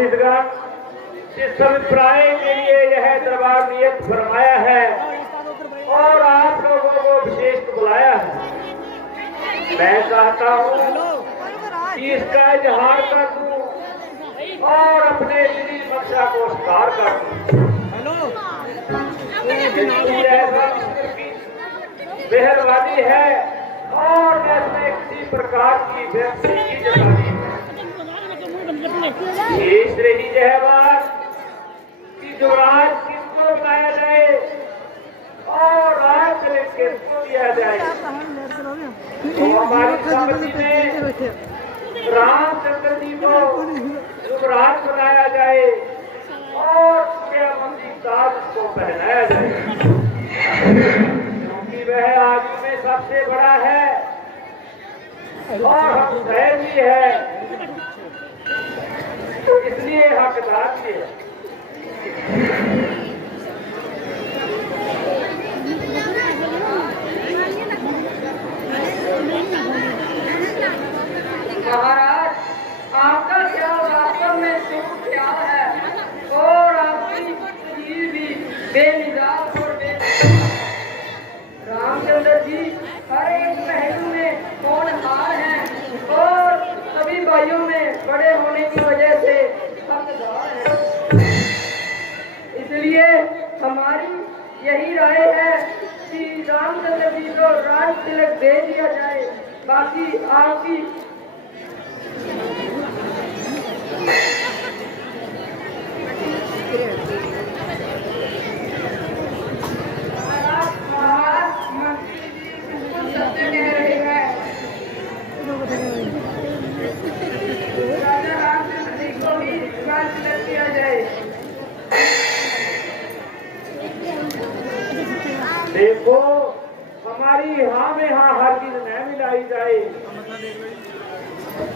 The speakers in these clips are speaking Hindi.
उपस्थितगण, जिस अभिप्राय के लिए यह दरबार नियत फरमाया है और आप लोगों को विशेष बुलाया है, मैं चाहता हूँ कि इसका इजहार कर दूं और अपने दिली मंशा को स्वीकार कर दूं। मेहरबानी है और मैं इसमें किसी प्रकार की व्यक्ति की जतानी शेष रही यह बात कि जो राज किसको बनाया जाए और राज किसको दिया जाए। तो हमारी सहमति में रामचंद्र जी को युवराज बनाया जाए और मंत्री ताज को पहनाया जाए, क्योंकि वह आदमी में सबसे बड़ा है और हम शहर भी है, तो इसलिए हकदार भी है। महाराज, आपका क्या वास्तव में शुभ ख्याल है और आपकी तस्वीर भी बेमिसाल और रामचंद्र जी हर एक पहलू में होनहार हैं और सभी भाइयों में बड़े होने की वजह से हकदार हैं। इसलिए हमारी यही राय है कि रामचंद्र जी को राज तिलक दे दिया जाए। बाकी आपकी देखो, हमारी हाँ में हाँ हर चीज न मिलाई जाए।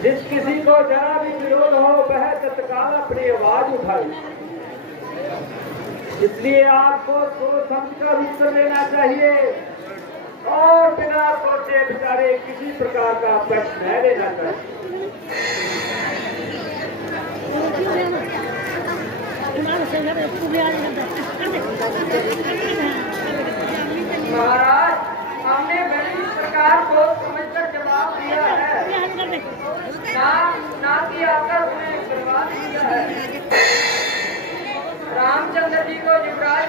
जिस किसी को जरा भी विरोध हो वह तत्काल अपनी आवाज उठाए। इसलिए आपको सोच समझ कर उत्तर देना चाहिए और बिना सोचे विचारे किसी प्रकार का पक्ष न लेना चाहिए। महाराज, हमने बड़ी सरकार को समझकर जवाब दिया है, ना कि आकर उन्हें बर्बाद किया है। रामचंद्र जी को युवराज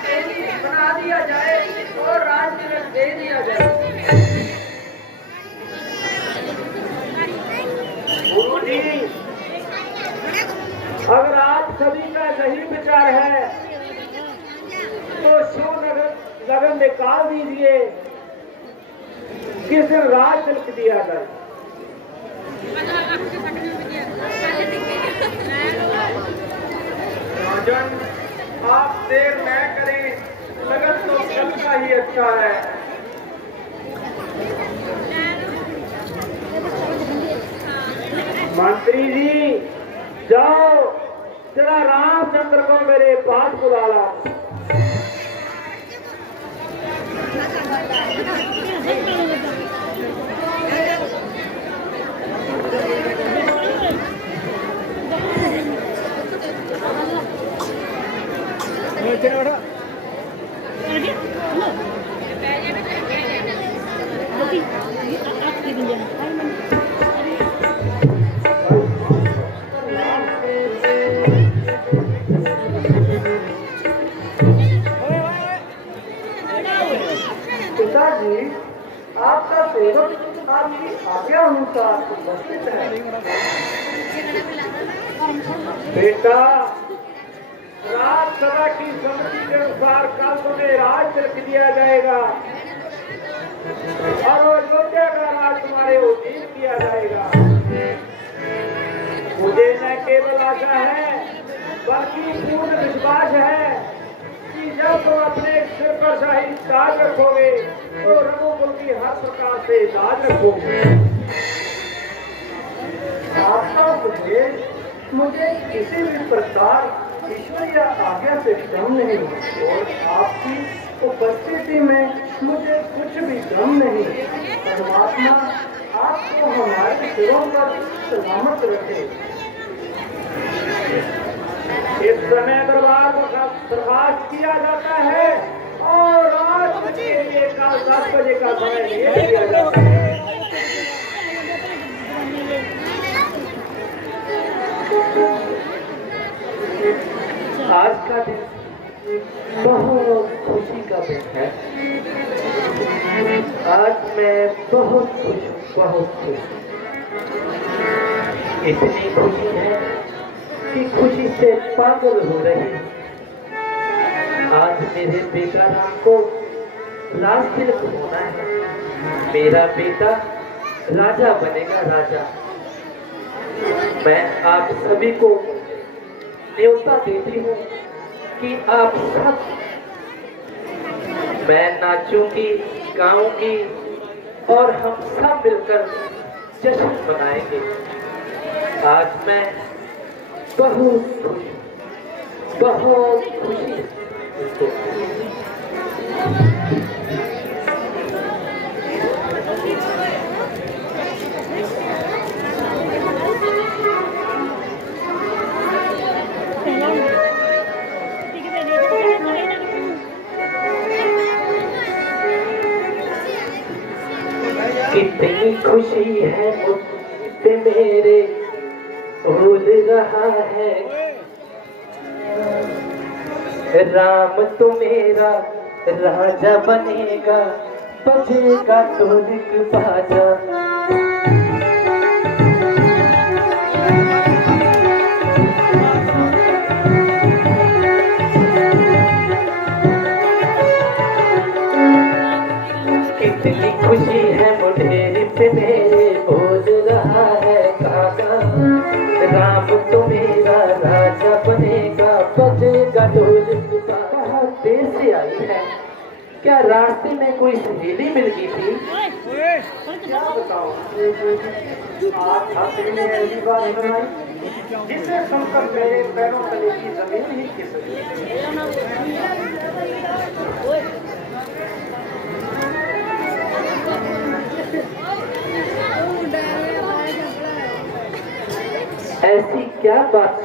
बना दिया जाए और राज तिलक दे दिया जाए। गुरु जी, अगर आप सभी का सही विचार है तो शो लगन निकाल दीजिए, किस दिन राज तिलक दिया जाए। राजन, आप देर न करें, लगन तो सबका ही अच्छा है। मंत्री जी, जाओ जरा रामचंद्र को मेरे पास बुला ला। पिताजी, आपका सेवक आपकी आज्ञा अनुसार उपस्थित है। बेटा, राजसभा की सम्मति के अनुसार कल तुम्हें राज तिलक दिया जाएगा और अयोध्या का राज तुम्हारे अधीन किया जाएगा। मुझे न केवल आशा है बल्कि पूर्ण विश्वास है कि जब तुम अपने सिर पर शाही ताज रखोगे तो रघुकुल की हर प्रकार से लाज रखोगे। आपका उपदेश मुझे किसी भी प्रकार ईश्वरीय आज्ञा से कम नहीं और आपकी उपस्थिति में मुझे कुछ भी कम नहीं। परमात्मा आपको हमारे सिरों पर सलामत रखे। इस समय दरबार को बर्खास्त किया जाता है और रात के लिए कल 10 बजे का समय नहीं दिया जाता है। आज का दिन बहुत खुशी का दिन है। आज मैं बहुत खुश हूँ, बहुत खुश। इतनी खुशी है कि खुशी से पागल हो रही। आज मेरे बेटा राम को लाल तिलक होना है। मेरा बेटा राजा बनेगा, राजा। मैं आप सभी को न्योता देती हूँ कि आप सब, मैं नाचूंगी, गाऊंगी और हम सब मिलकर जश्न मनाएंगे। आज मैं बहुत खुश, बहुत खुशी इसको। कितनी खुशी है मुझे मेरे भूल रहा है। राम तो मेरा राजा बनेगा, बजेगा ढोलक बाजा। कितनी खुशी है मुझे पे मेरे बोल रहा है काका। राम तो मेरा राजा बनेगा, बजेगा ढोलक बाजा। बहुत देर से आई है, क्या रास्ते में कोई सहेली मिल गई थी? क्या बताओ, आज हाथ में ऐसी बात सुनाई जिसे सुनकर मेरे पैरों तले की जमीन ही खिसक गई। ऐसी क्या बात?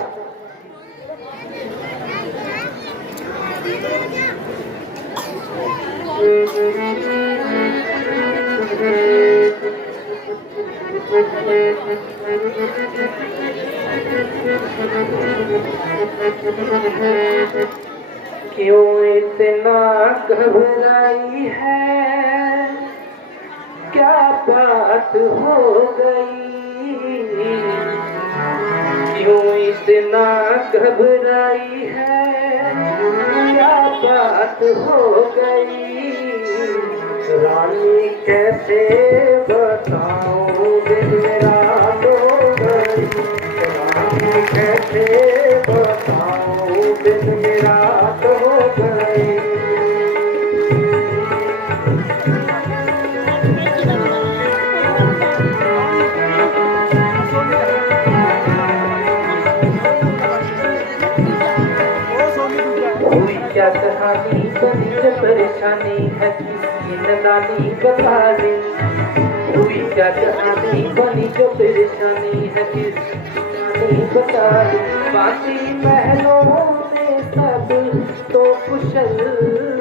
क्यों इतना घबराई है, क्या बात हो गई? क्यों इतना घबराई है, क्या बात हो गई? रानी कैसे बताऊं दिल रात हो गई। रानी कैसे बताऊं दिल रात हो गई। क्या कहानी बनी जो परेशानी है, किसी नदानी बता दे। हुई क्या कहानी बनी जो परेशानी है, किसी नदानी बता दे। बाकी महलों में सब तो कुशल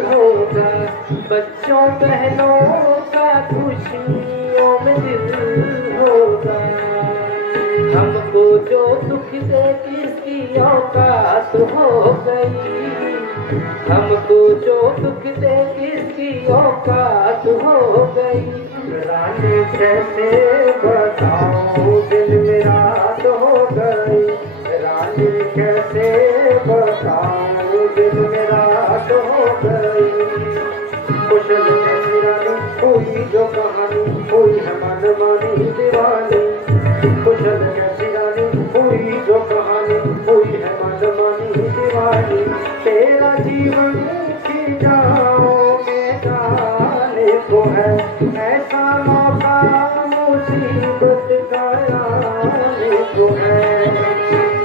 होगा, बच्चों बहनों का खुशियों में दिल होगा। हमको जो दुख दे किसकी औकात हो गई। हमको जो दुख दे किसकी औकात हो गई। रानी कैसे बताऊं दिल मेरा तो हो गई। रानी कैसे बताऊं दिल मेरा तो हो गई। कुशल कैसी रानी हुई जो कहानी, हुई है मनमानी दीवानी। कुशल कैसी रानी हुई जो कहानी, हुई है मनमानी दीवानी। तेरा जीवन की जाओ में जाने को है, ऐसा मौका मुसीबत का आने को है।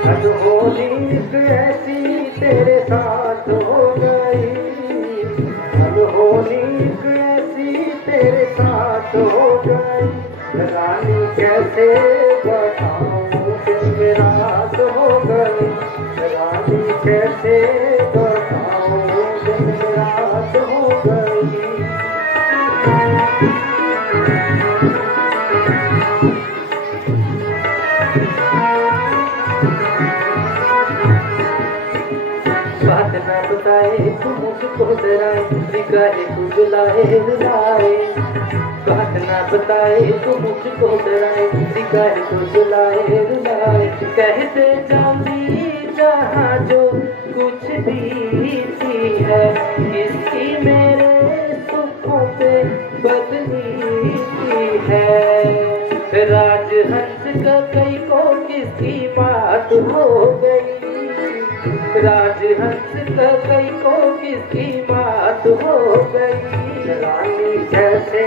हद होनी ऐसी तेरे साथ हो गई। हद होनी ऐसी तेरे साथ हो गई। रानी कैसे बताऊं कि रात हो गई। रानी कैसे बताऊं दिन रात हो गई। बात ना बताए तू मुझको डराए, निगाहे खुजलाए रुलाए। बात ना बताए तू मुझको डराए, निगाहे खुजलाए रुलाए। कहते जाऊंगी जहाँ जो कुछ बीती है, किसकी मेरे सुखों पे बदली है। राजहंस का कई को किसकी बात हो गई, राजहंस का कई को किसकी बात हो गई। रानी कैसे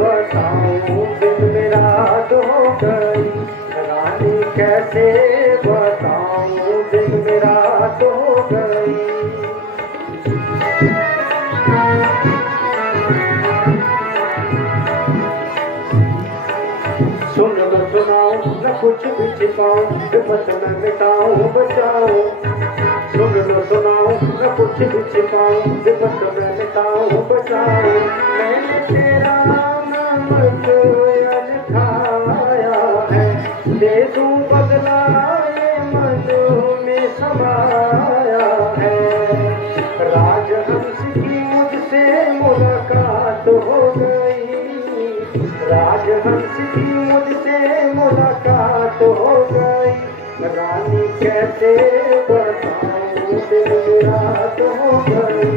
बताऊं दिन में रात हो गई, रानी कैसे बताऊं दिन में रात हो गई। सुन लो सुनाओ न कुछ भी छिपाऊं, विपत न मिटाऊं बचाओ। सुन लो सुनाओ न कुछ भी छिपाऊं, विपत न मिटाऊं बचाओ। मैंने तेरा नाम लिखाया है, दे दूं बदला ये मन में समाया है। राजहंस की मुझसे मुलाकात हो गई, राजहंस की मुझसे मुलाकात हो गई। रानी कैसे बताऊं दिन रात हो गई,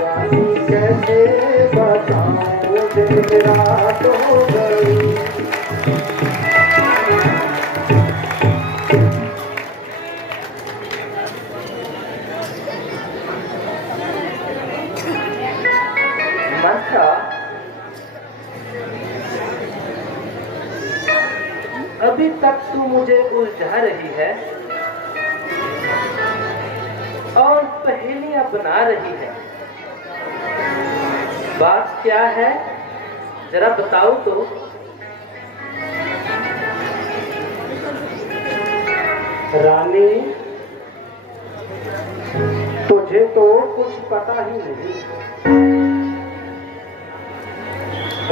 रानी कैसे बताऊं दिन रात हो गई। मंत्रा, अभी तक तू मुझे उलझा रही है और पहेलियां बना रही है। बात क्या है जरा बताओ तो। रानी तुझे तो कुछ पता ही नहीं।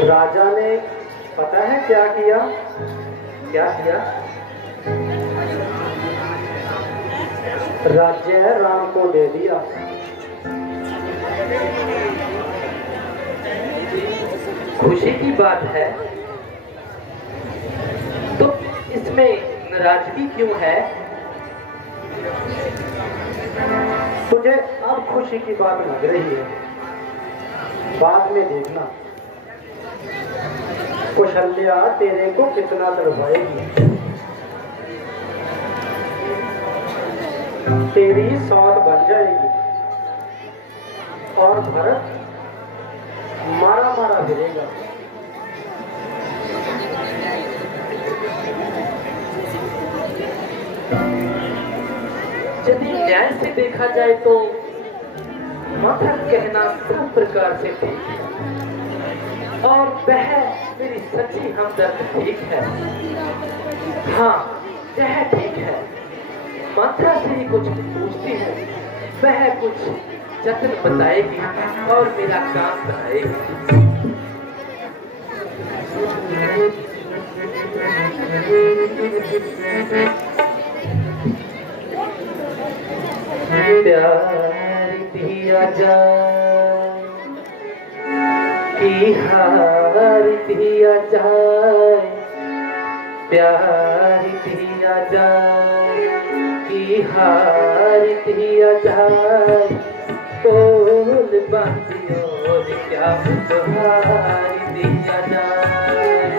राजा ने पता है क्या किया, क्या किया? राज्य राम को दे दिया। खुशी की बात है तो इसमें नाराजगी क्यों है? तुझे अब खुशी की बात लग रही है, बाद में देखना कौशल्या तेरे को कितना तड़पाएगी। तेरी सौत बन जाएगी और भरत मारा मारा गिरेगा। यदि न्याय से देखा जाए तो माता कहना सब प्रकार से ठीक है और वह मेरी सच्ची हमदर्द ठीक है। हाँ यह ठीक है, मात्रा से ही कुछ पूछती है, वह कुछ जतन बताएगी और मेरा काम बनाएगी। प्यार दिया जाए कि हार दिया जाए, प्यार दिया जाए कि हार दिया जाए। बोल बांधी और क्या उपहार दिया जाए,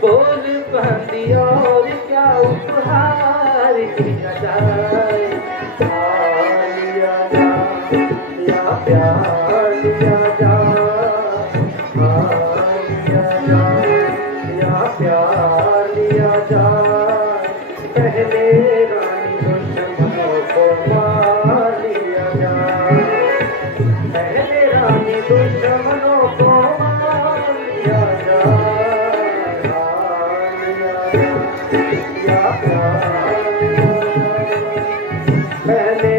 बोल बांधी और क्या उपहार दिया जाए। प्यार लिया जाए, या प्यार लिया जाए। पहले रानी दुश्मनों को मार लिया जाए, पहले रानी दुश्मनों को मार लिया जाए। या प्यार लिया जाए, पहले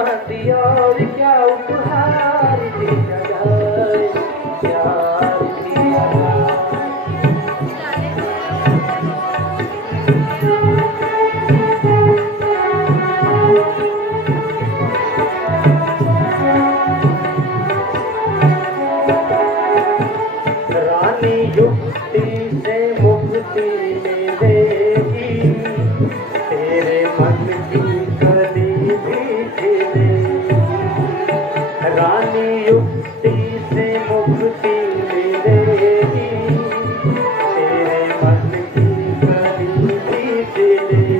बांधी और क्या उपहार दिया जाए, प्यार दिया जाए। रानी युक्ति से मुक्ति मिलेगी, तेरे मन की कली भी खिलेगी। रानी युक्ति से मुक्ति मिलेगी, तेरे मन की कली भी खिलेगी।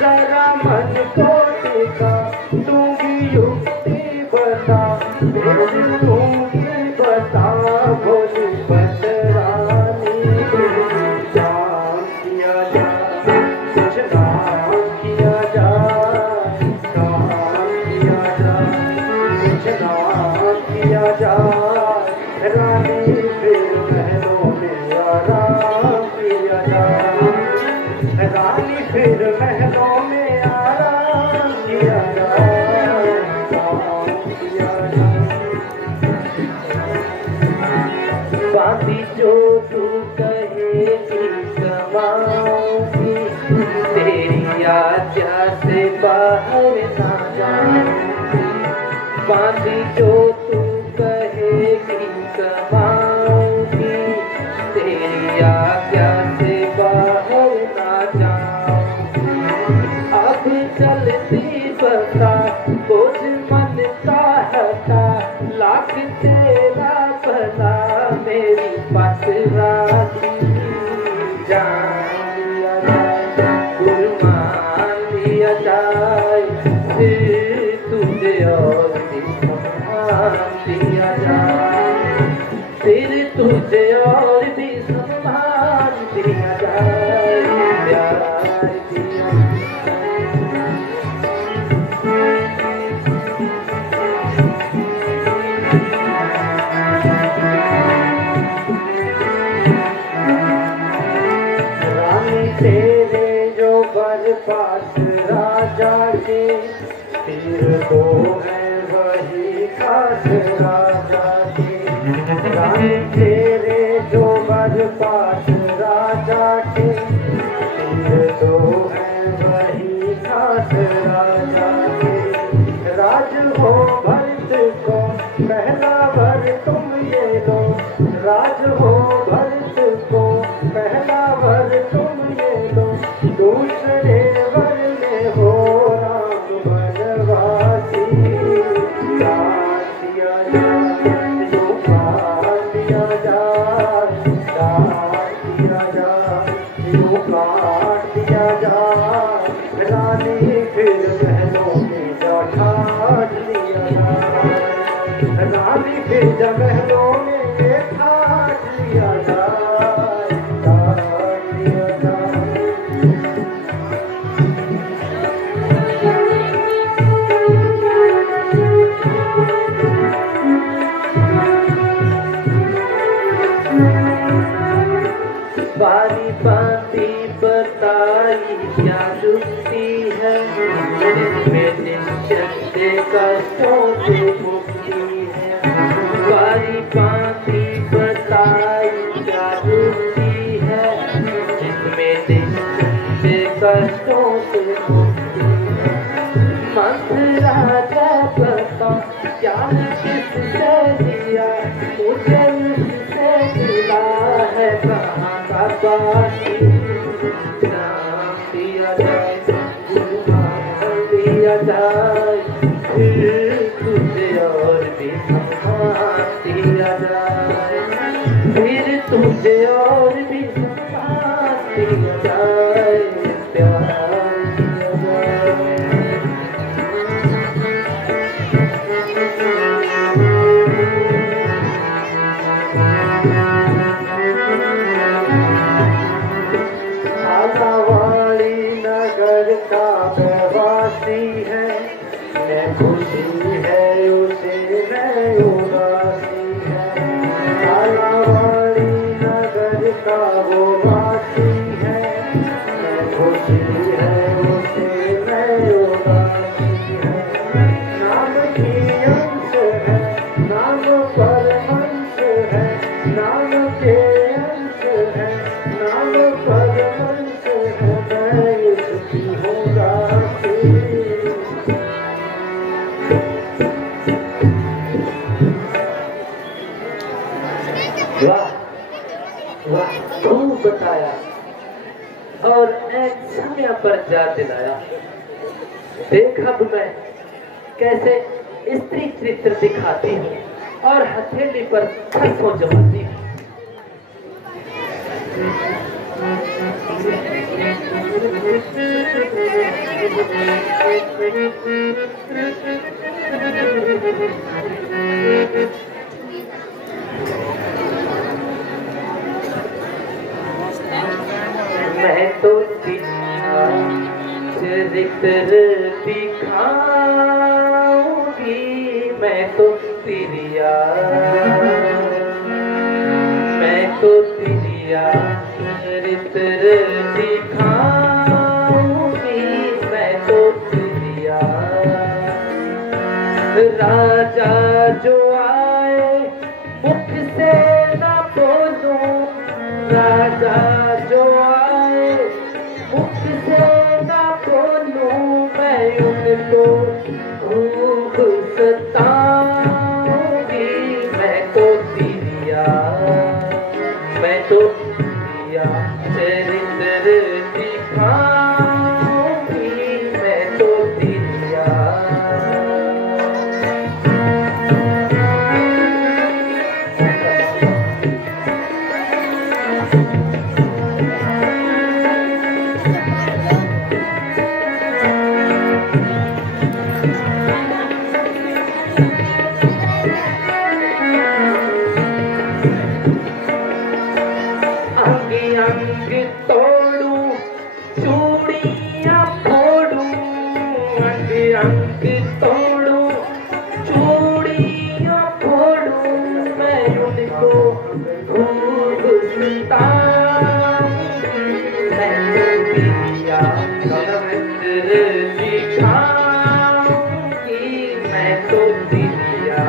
जरा मन को टिका दूंगी युक्ति बता, फिर दूंगी बता बोली बतरानी। काम किया जाए कुछ नाम किया जाए, काम किया जाए कुछ नाम किया जाए। रानी फिर महलों में आराम किया जाए, रानी फिर महलों में आराम किया जाए, काम किया जाए। बांधी जो तू कहेगी कमाऊंगी, तेरी आज्ञा से बाहर ना जाऊंगी। बांधी जो तू कहेगी कमाऊंगी, तेरी आज्ञा से बाहर ना जाऊंगी। अब चलती बता कुछ मन का हटा, लाख तेरा भला मेरी पतरानी। जान दिया जाए कुर्बान दिया जाए, फिर तुझे और भी सम्मान दिया जाए, फिर तुझे और भी सम्मान दिया जाए, प्यार दिया तेरे जो बर पास राजा के, तीर दो है वही खास राजा के। रानी तेरे जो बर पास राजा के, तीर दो है वही खास राजा के। राज हो भरत को पहला वर तुम ये लो, राज हो भरत को पहला वर तुम ये लो। दूसरे वर में हो राम वनवासी, काट दिया जाए जो काट दिया जाए, काट दिया जाए जो काट दिया जाए। रानी फिर महलों में जा ठाठ लिया जाए, रानी फिर महलों में ये ठाठ लिया जाए, ठाठ लिया जाए। बारी बाती बताई क्या युक्ति है, जिसमें निश्चय कष्टों से मुक्ति है। बारी बाती बताई क्या युक्ति है, जिसमें निश्चय कष्टों से मुक्ति है। मंत्र राजा बता क्या किससे दिया, मुझे उससे मिला है कहाँ का बाकी। नाम दिया जाए गुरुमान दिया जाए, फिर तुझे और भी सम्मान दिया जाए, फिर तुझे और भी सम्मान दिया जाए, प्यार दिया जाए। नगर का प्रवासी है, मैं खुशी है उसे मैं उदासी है। कालावाड़ी नगर का वो वासी है, मैं खुशी है उसे मैं उदासी दुनिया पर जा दिलाया। देख अब मैं कैसे स्त्री चरित्र दिखाती हूँ और हथेली पर खसों जमाती हूँ। मैं तो चरित्र दिखाऊंगी, मैं तो तिरिया, मैं तो तिरिया चरित्र दिखाऊंगी, मैं तो तिरिया। राजा जो आए मुख से न बोलूं, राजा जो आए मुख से न बोलूं, मैं उनको खूब सताऊंगी, मैं तो तिरिया, मैं तो तिरिया चरित्र दिखाऊंगी, मैं तो तिरिया। अंग तोड़ू चूड़ियां फोड़ू, अंग अंग तोड़ू चूड़ियां फोड़ू, मैं उनको खूब सताऊंगी, मैं तो तिरिया चरित्र दिखाऊंगी, मैं तो तिरिया।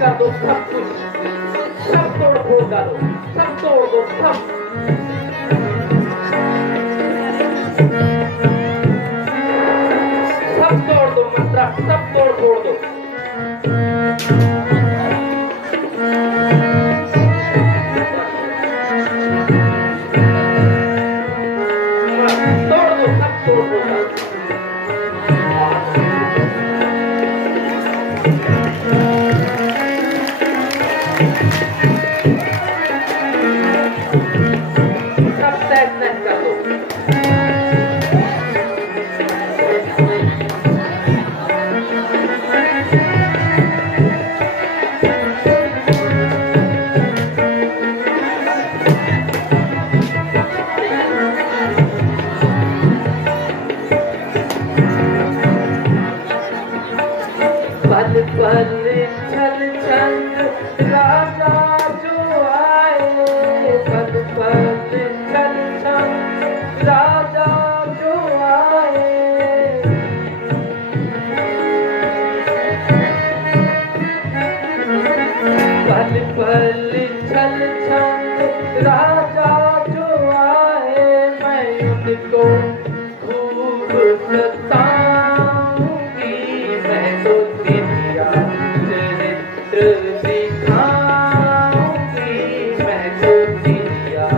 कर दो सब कुछ, सब तोड़ फोड़ डालो, सब तोड़ दो, सब तोड़ दो, मंत्रा सब तोड़ फोड़ दो। तोड़ दो, सब तोड़ फोड़ डालो। पल पल छल छल राजा जो आए, पल पल छल छल राजा जो आए, पल पल छल छल राजा जो आए, मैं उनको खूब सताऊंगी, मैं तो तिरिया चरित्र दिखाऊंगी, मैं तो तिरिया।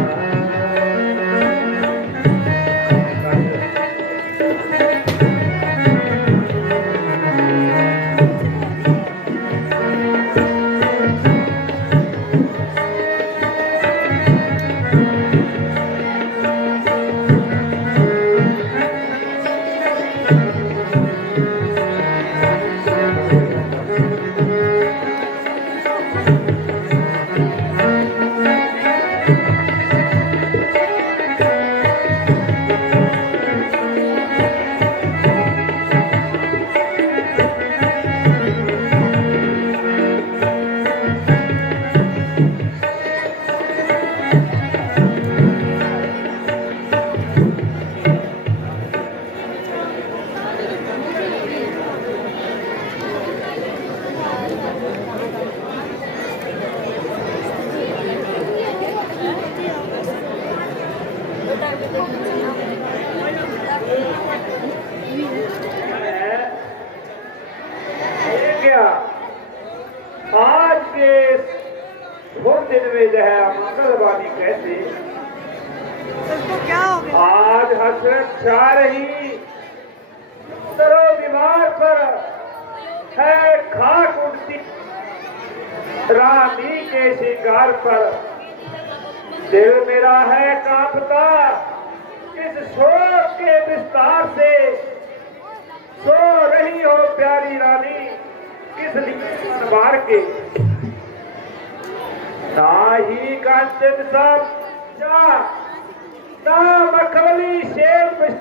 ये क्या आज के शुभ दिन में जो है मंगलवारी कैसे इसको क्या हो गया? आज हसरत छा रही तरो बीमार पर है खाक उड़ती रानी के शिकार पर दिल मेरा है कांपता इस शोक के विस्तार से सो रही हो प्यारी रानी किस लिए मार के ना ही कांचन सब जा ना मखमली शेर में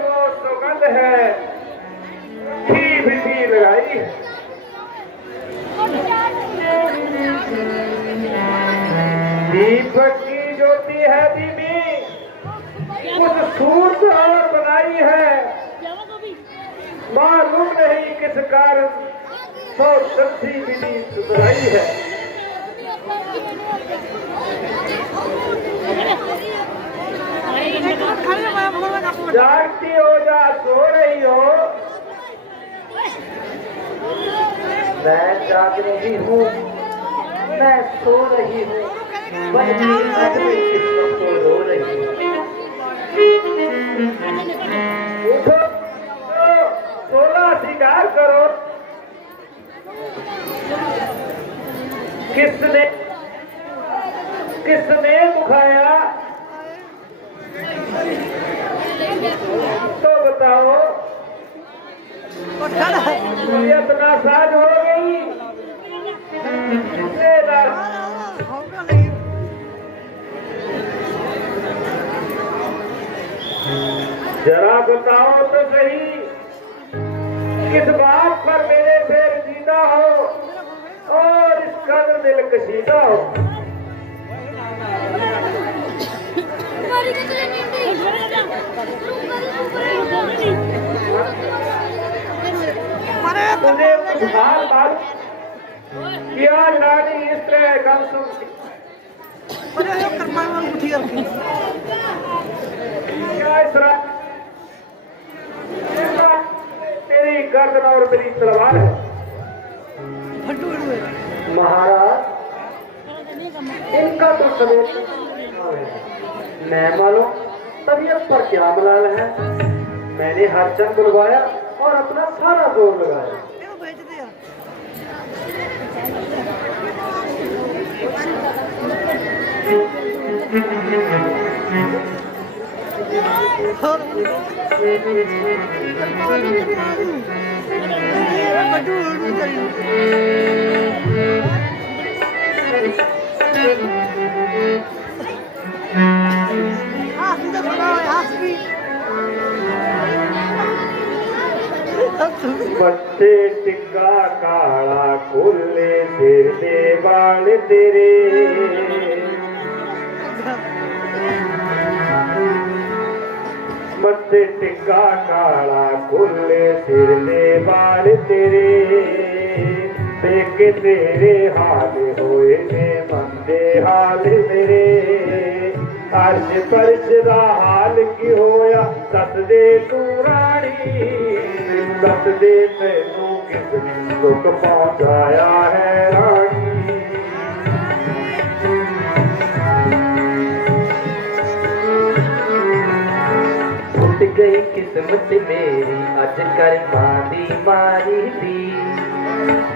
वो सुगंध है घी भी लगाई है दीपक की ज्योति है दीदी कुछ सूरज और बनाई है मालूम नहीं किस कारण सौ सब्जी विधि सुधराई है जागती हो या सो रही हो मैं जाग रही हूँ, मैं सो रही हूँ, बहनी नजरें किस वक्त रो रही हूँ। उठो सोना शिकार करो किसने किसने दुखाया तो बताओ तबीयत नासाज हो गई जरा बताओ तो सही किस बात पर मेरे से रजीदा हो और इस कदर दिल कशीदा हो तुझे कुछ हाल मालूम किया रानी इस तरह गल सुन क्या इस तेरी गर्दन और मेरी तलवार है महाराज इनका तो तबीयत मैं मालूम तबीयत पर क्या मलाल है। मैंने हर चंद बुलवाया और अपना सारा जोर लगाया। बच्चे टिक्का काला खुले सिर दे बाल तेरे बच्चे टिक्का काला खुले सिर दे बाल तेरे देख तेरे हाल होए ने मंदे हाल मेरे अर्ज परज दा हाल की होया दस दे तू रानी दस दे मैनू किस दुख पहुंचाया है रानी फुट गई किस्मत मेरी अज कर्मा दी मारी दी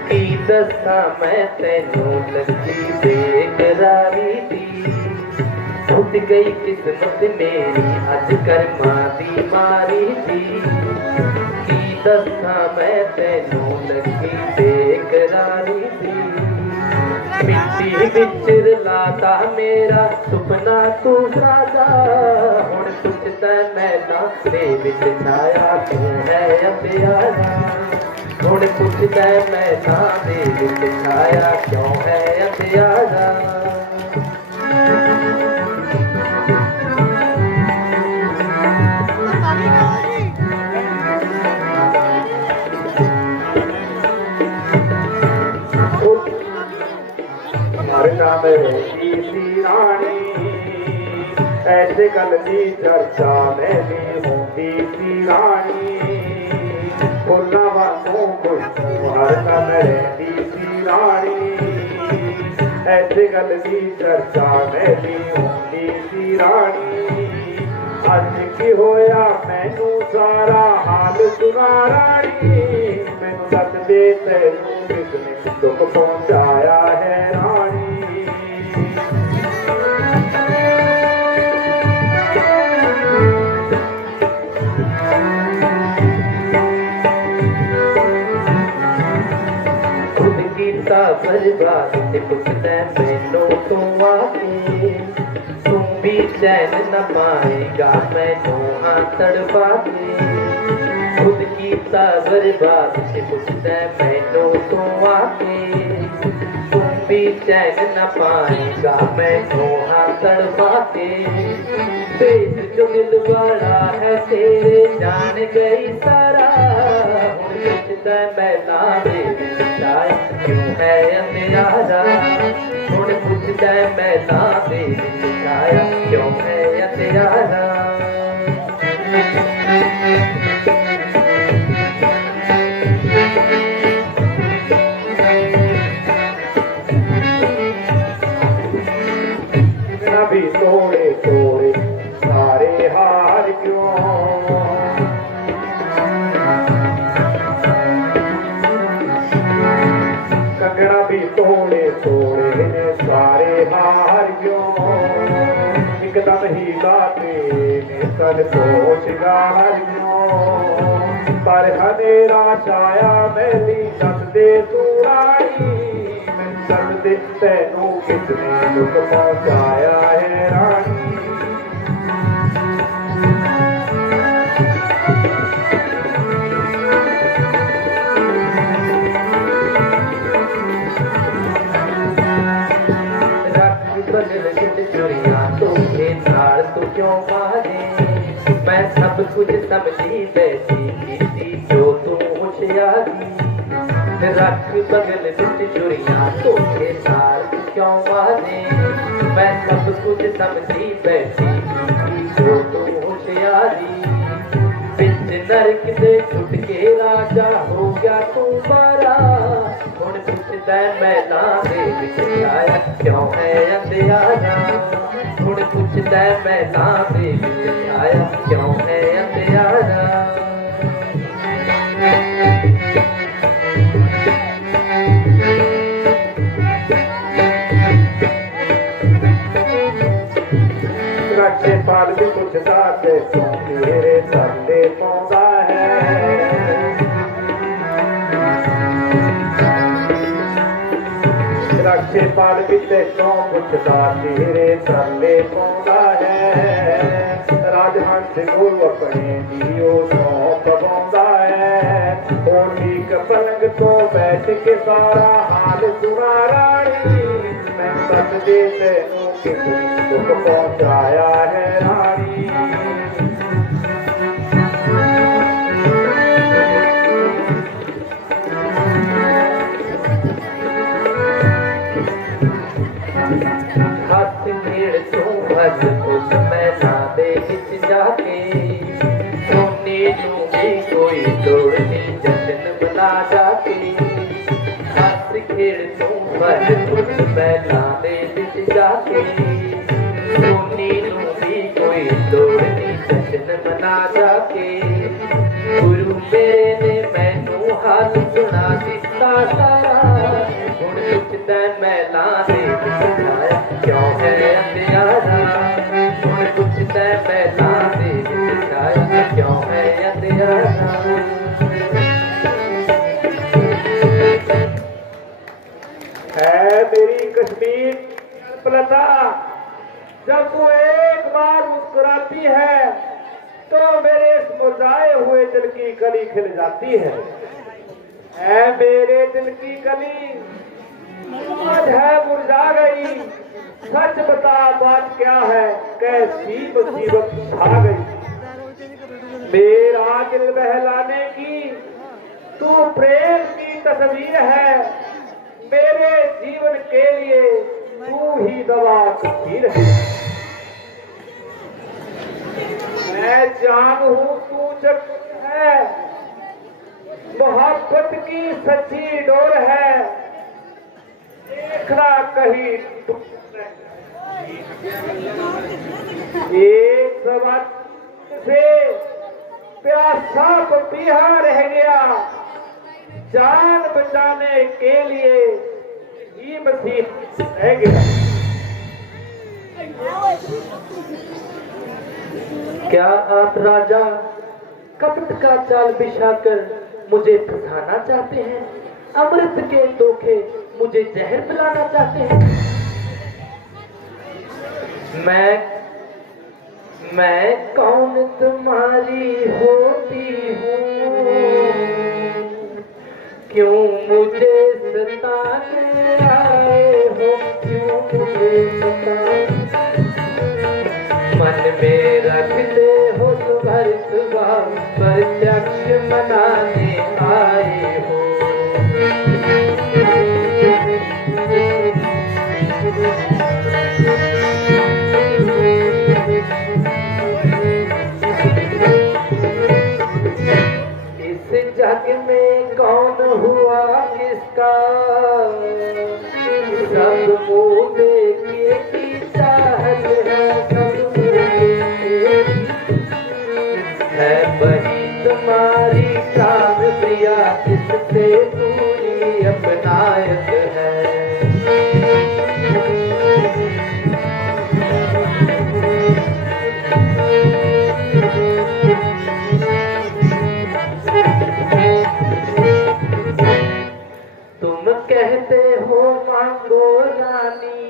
की दसा मैं तेनू लगी बेकरारी दी फुट गई किस्मत मेरी अज कर्मा दी मारी दी की दसा मैं तेनू लगी बेकरारी दी मिट्टी विच रलाता मेरा सुपना तू राजा हुण तुझते मैना दे विच छाया तू है प्यारा हुण तुझते मैना दे विच छाया क्यों है प्यारा मरना मेरी सी रानी ऐसे गल की चर्चा मेरी होती सी रानी फुल्ला वांगू खुशबू मरना मेरी सी रानी ऐसे गल की चर्चा मेरी होती सी रानी अज की होया मैनू सारा हाल सुना रानी मैनू दस दे तैनू किसने दुख पहुंचाया है रानी खुद कीता बर्बाद ते पुछदा मैनू तू आके तू भी चैन न पाएगा मैनू हाँ तड़पा के खुद कीता बर्बाद ते पुछदा मैनू तू आके तू भी चैन न पाएगा मैनू हाँ तड़पा के देश जो दिल बड़ा है तेरे जान गई सारा हुण पुछदा मैला दे छाया क्यों है अंधेरा हुण पुछदा मैला दे छाया क्यों है अंधेरा भी तोड़े तोड़े सारे हार क्यों कंगना भी तोड़े तोड़े सारे हार क्यों एकदम ही बाते सन सोचगार क्यों पर हनेरा छाया मेरी दस दे तू रानी दस दे तैनू किसने दुख पहुंचाया है रानी बदल के चुरिया तुझे नाल तू क्यों मारे मैं सब कुछ समझी बैठी थी जो तू होशियारी रख बगल बिच चुरिया तुझे नाल क्यों मारे मैं सब कुछ समझी बैठी थी जो तू होशियारी बिच नरक दे छुट के राजा हो गया तू मारा हुण पुछदा मैला दे विच छाया क्यों है अंधेरा हुण पुछदा मैला दे विच छाया क्यों है अंधेरा रखे पाल भी पुछदा ते तू तेरे थल्ले पौंदा है रखे पाल भी ते तू पुछदा तेरे थल्ले पौंदा है राजहंस गुरु अपने दियो सौंप पवांदा है ओ ठीक पलंग तो बैठ के सारा हाल सुना रानी मैं सच दे तैनू किसने दुख पहुंचाया है रानी हथ खेड़ तू भज उस मैदान दे विच जाके सोने नू भी कोई लोड़ नहीं जश्न मना जाके हथ खेड़ तू भज उस मैदान दे विच जाके सोने नू भी कोई लोड़ नहीं जश्न मना जाके गुरु मेरे ने मैनू हाल सुना दिता सारा हुण पुछदा मैला दे विच छाया क्यों है अंधेरा हुण पुछदा मैला दे विच छाया क्यों है अंधेरा है मेरी कश्मीर प्लता जब तू एक बार मुस्कुराती है तो मेरे इस मुरझाए हुए दिल की कली खिल जाती है मेरे दिल की कली आज है मुरझा गई सच बता बात क्या है कैसी मुसीबत छा गई मेरा दिल बहलाने की तू प्रेम की तस्वीर है मेरे जीवन के लिए तू ही दवा की रही। मैं जान हूं तू जग है, मोहब्बत की सच्ची डोर है, देखना कहीं टूट नहीं। एक वक्त से प्यासा पपीहा रह गया, जान बचाने के लिए ही मसीह रह गया। क्या आप राजा कपट का जाल बिछाकर मुझे फंसाना चाहते हैं? अमृत के धोखे मुझे जहर पिलाना चाहते हैं? मैं कौन तुम्हारी होती हूँ, क्यों मुझे सताने आए हो, क्यों मुझे सताने मन में रखते हो सुबह सुबह, प्रत्यक्ष मनाने आए हो। इस जग में कौन हुआ किसका, सब मुँह देखिए की चाहत है, सब है वही तुम्हारी प्राण प्रिया, इससे पूरी अपनायत है। तुम कहते हो मांगो रानी,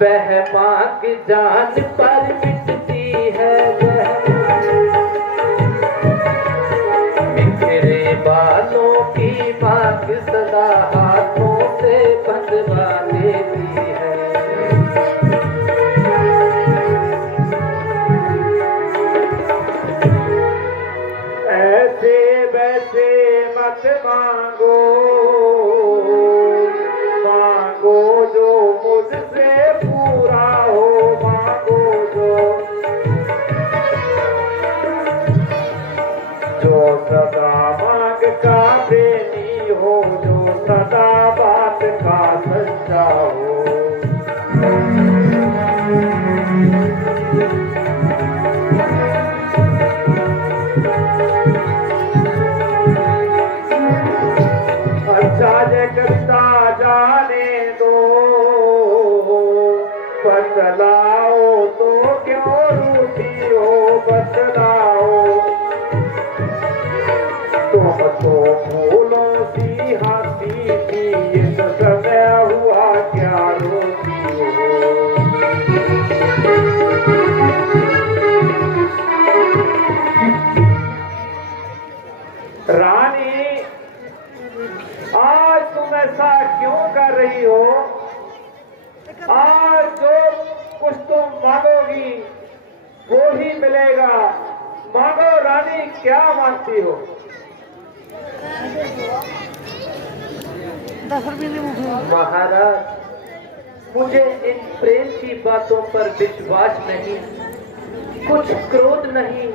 वह मांग जान पर मिटती है, बिखरे बालों की मांग सदा हाथों से बंधवा लेती है। ऐसे वैसे मत मांगो, मांगो जो मुझसे पूरा हो, मांगो जो सदा मांग का प्रेमी हो, जो सदा बात का सच्चा हो। अच्छा जे कविता जाने दो, बतलाओ तो क्यों रूठी हो, बतलाओ तुम तो फूलों सी हंसी थी, इस समय हुआ क्या रोती हो। रानी आज तुम ऐसा क्यों कर रही हो? आज जो कुछ तुम मांगोगी वो ही मिलेगा। मांगो रानी, क्या मांगती हो? 10 रुपये नहीं मुझे। महाराज, मुझे इन प्रेम की बातों पर विश्वास नहीं, कुछ क्रोध नहीं,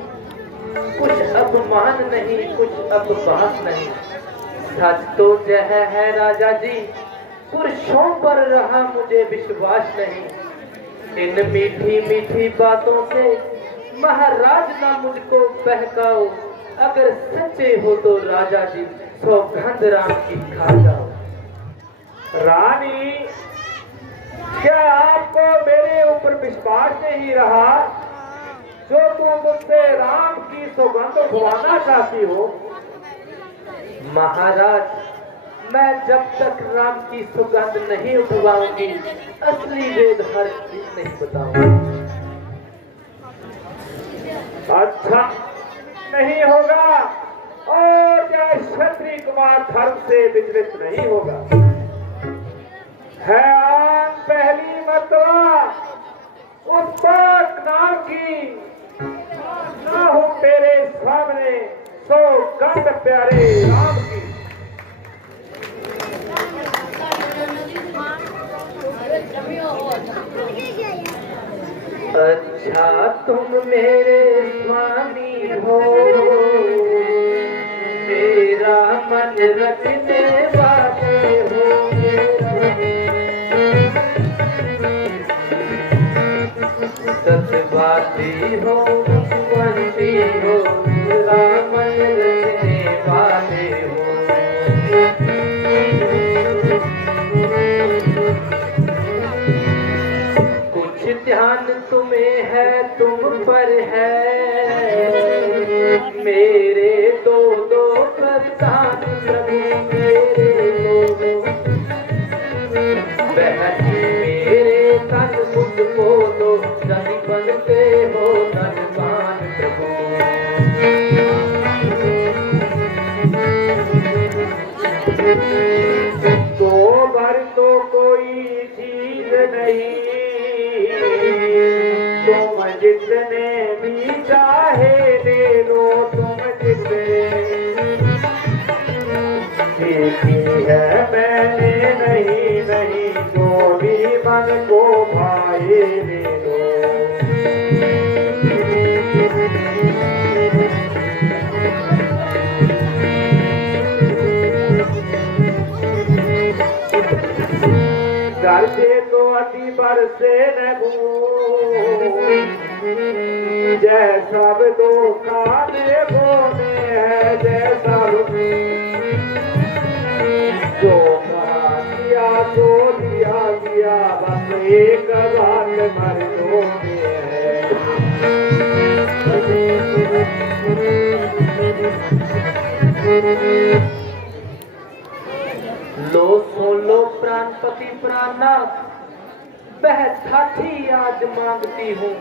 कुछ अपमान नहीं, कुछ अपवाद नहीं। सच तो यह है राजा जी, पुरुषों पर रहा मुझे विश्वास नहीं। इन मीठी मीठी बातों से महाराज ना मुझको बहकाओ, अगर सच्चे हो तो राजा जी सौगंध राम की खा जाओ। रानी, क्या आपको मेरे ऊपर विश्वास नहीं रहा जो तुम मुझसे राम की सौगंध उठवाना चाहती हो? महाराज, मैं जब तक राम की सुगंध नहीं उठवाऊंगी, असली वेद हर चीज नहीं बताऊंगी। अच्छा नहीं होगा, और क्या क्षत्रिय कुमार धर्म से विचलित नहीं होगा? है आन पहली मर्तबा उस पाक नाम की, ना हो तेरे सामने सौगंध प्यारे राम की। अच्छा तुम मेरे स्वामी हो, मेरा मन रखने वाले हो, सतवादी हो बंदी हो, मेरा मन रखने वाले हो। कुछ ध्यान तुम्हें है तुम पर है, मेरे दो दो प्रधान प्रभु, मेरे दो दो बहन मेरे तन मुझको दो, नहीं बनते हो धनवान प्रभु। तो भर तो कोई चीज नहीं, तुम जितने भी चाहे ले लो, तुम जितने देखी है मैंने नहीं नहीं, जो भी मन को भाए ले लो। घर से तो अति बरसे न जैसा दो खाने बोने है, जैसा जो कहा दिया तो दिया गया, बस एक बात मर्दों में है। लो सुन लो प्राणपति प्राणनाथ, वह ठाठी आज मांगती हूँ,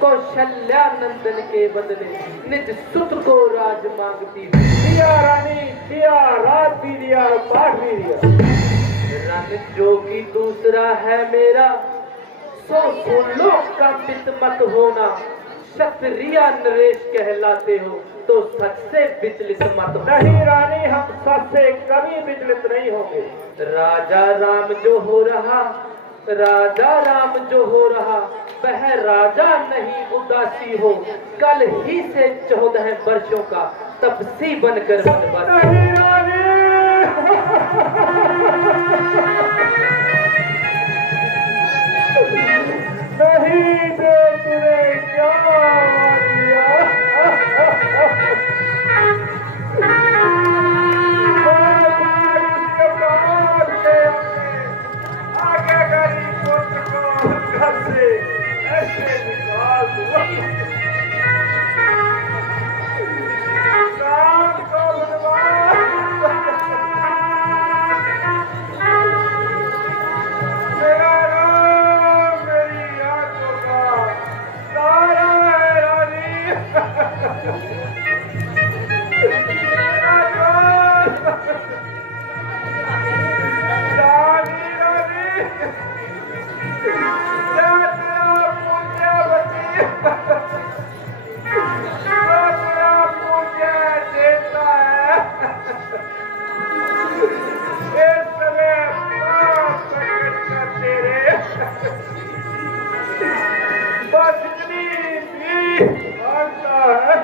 कौशल्या नंदन के बदले निज सुत को राज मांगती हूँ। दिया रानी दिया, रात भी दिया, पाठ भी दिया, रन जोगी दूसरा है मेरा, सो सुन लो कंपित मत होना, क्षत्रिय नरेश कहलाते हो तो सच से विचलित मत हो। नहीं रानी, हम सच से कभी विचलित नहीं होंगे। राजा राम जो हो रहा, राजा राम जो हो रहा, वह राजा नहीं उदासी हो, कल ही से 14 वर्षों का तपसी बनकर वनवास। नहीं रानी नहीं तो तूने क्या मान लिया? आगे गरीब पुत्र को घर से ऐसे निकाल दूंगा। राम को भगवान मेरा राम मेरी आंखों का तारा है रानी। मेरा राम रानी रानी क्या तेरा पुण्यवती तेरा पुण्य देता है। इस समय पाप प्रकट तेरे बस इतनी भी मांगता है।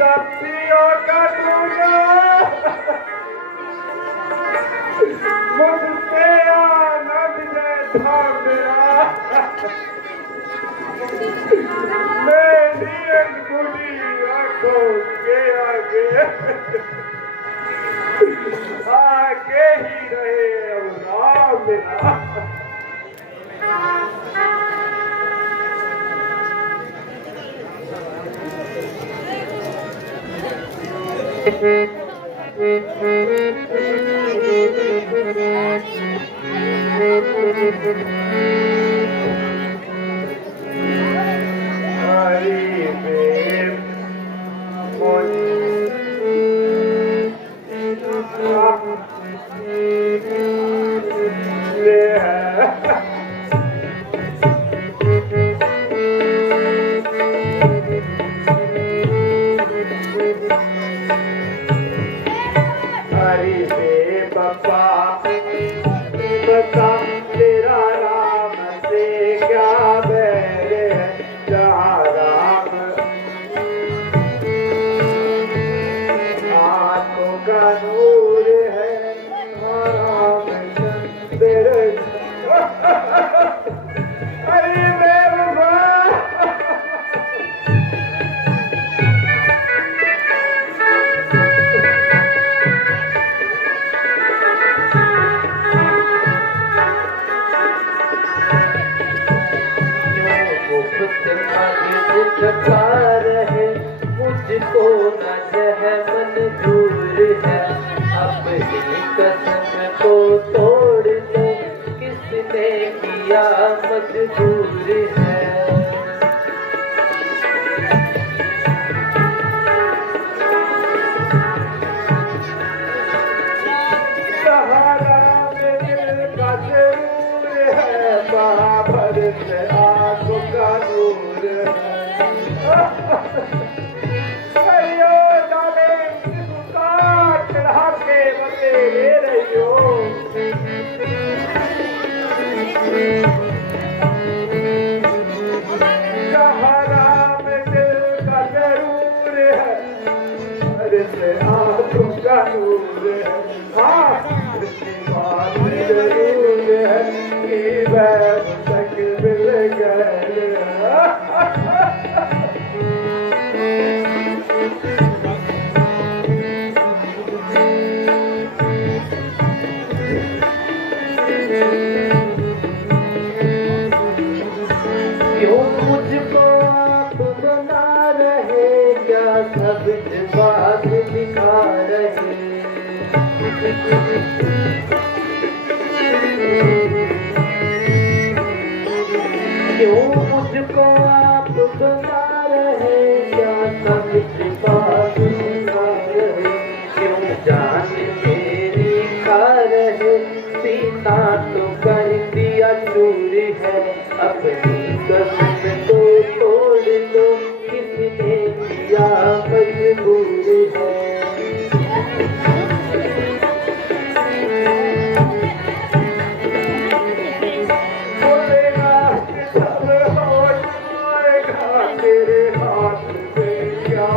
सब्जियों का दूल्हा मुझसे आनंद जैसा मेरा, मेरी अनगुली आंखों के आगे आगे ही रहे अब राम मेरा। हरि प्रेम हरि बे बप्पा बता तेरा राम का नूर है रामचंद्र। अरे बेवफा जगा रहे मुझको न रह मंजूर है। अपनी कसम को तोड़ लो किसने किया मजबूर है। सहारा में दिल का जरूर है महाभरत आंख का नूर है। अयो जाने किसका चढ़ा के बदले ले रही हो। सहारा में दिल का जरूर है भरत आंख का नूर है। हाँ इसकी बात जरूर है कि वह तक मिल गए। क्यों मुझको आप बना रहे क्या सब बात दिखा रहे। क्यों मुझको आप बना रहे क्या सब बात दिखा रहे। क्यों जान मेरी खा रहे सीना तो कर दिया चूर है। अपनी कसम को तोड़ लो किसने किया मजबूर है। बोलेगा कि सब हो जाएगा तेरे हाथ में क्या।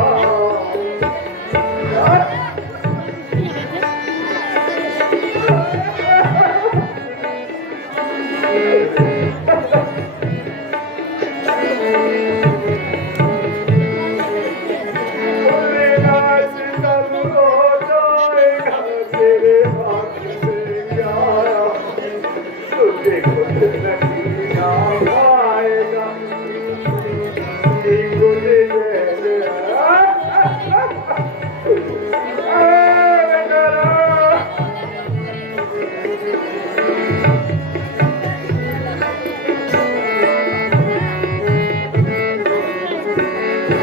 बोलेगा कि सब हो जाएगा तेरे हाथ में क्या। तुझे खुद नहीं आ पाएगा गुजरे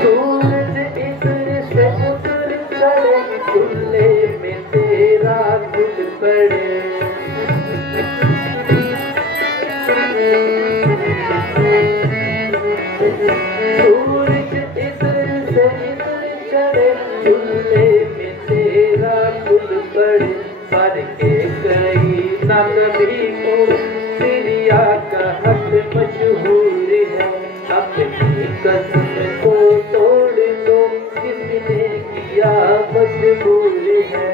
सूरज इधर से उधर चले चूल्हे में तेरा दिल पड़े। सूरज इधर से इधर चले चूल्हे में तेरा दिल पड़े। पर के गई न कभी को सिरिया का हक मशहूर है। अपनी कसम को तोड़ दो किसने किया मजबूर है।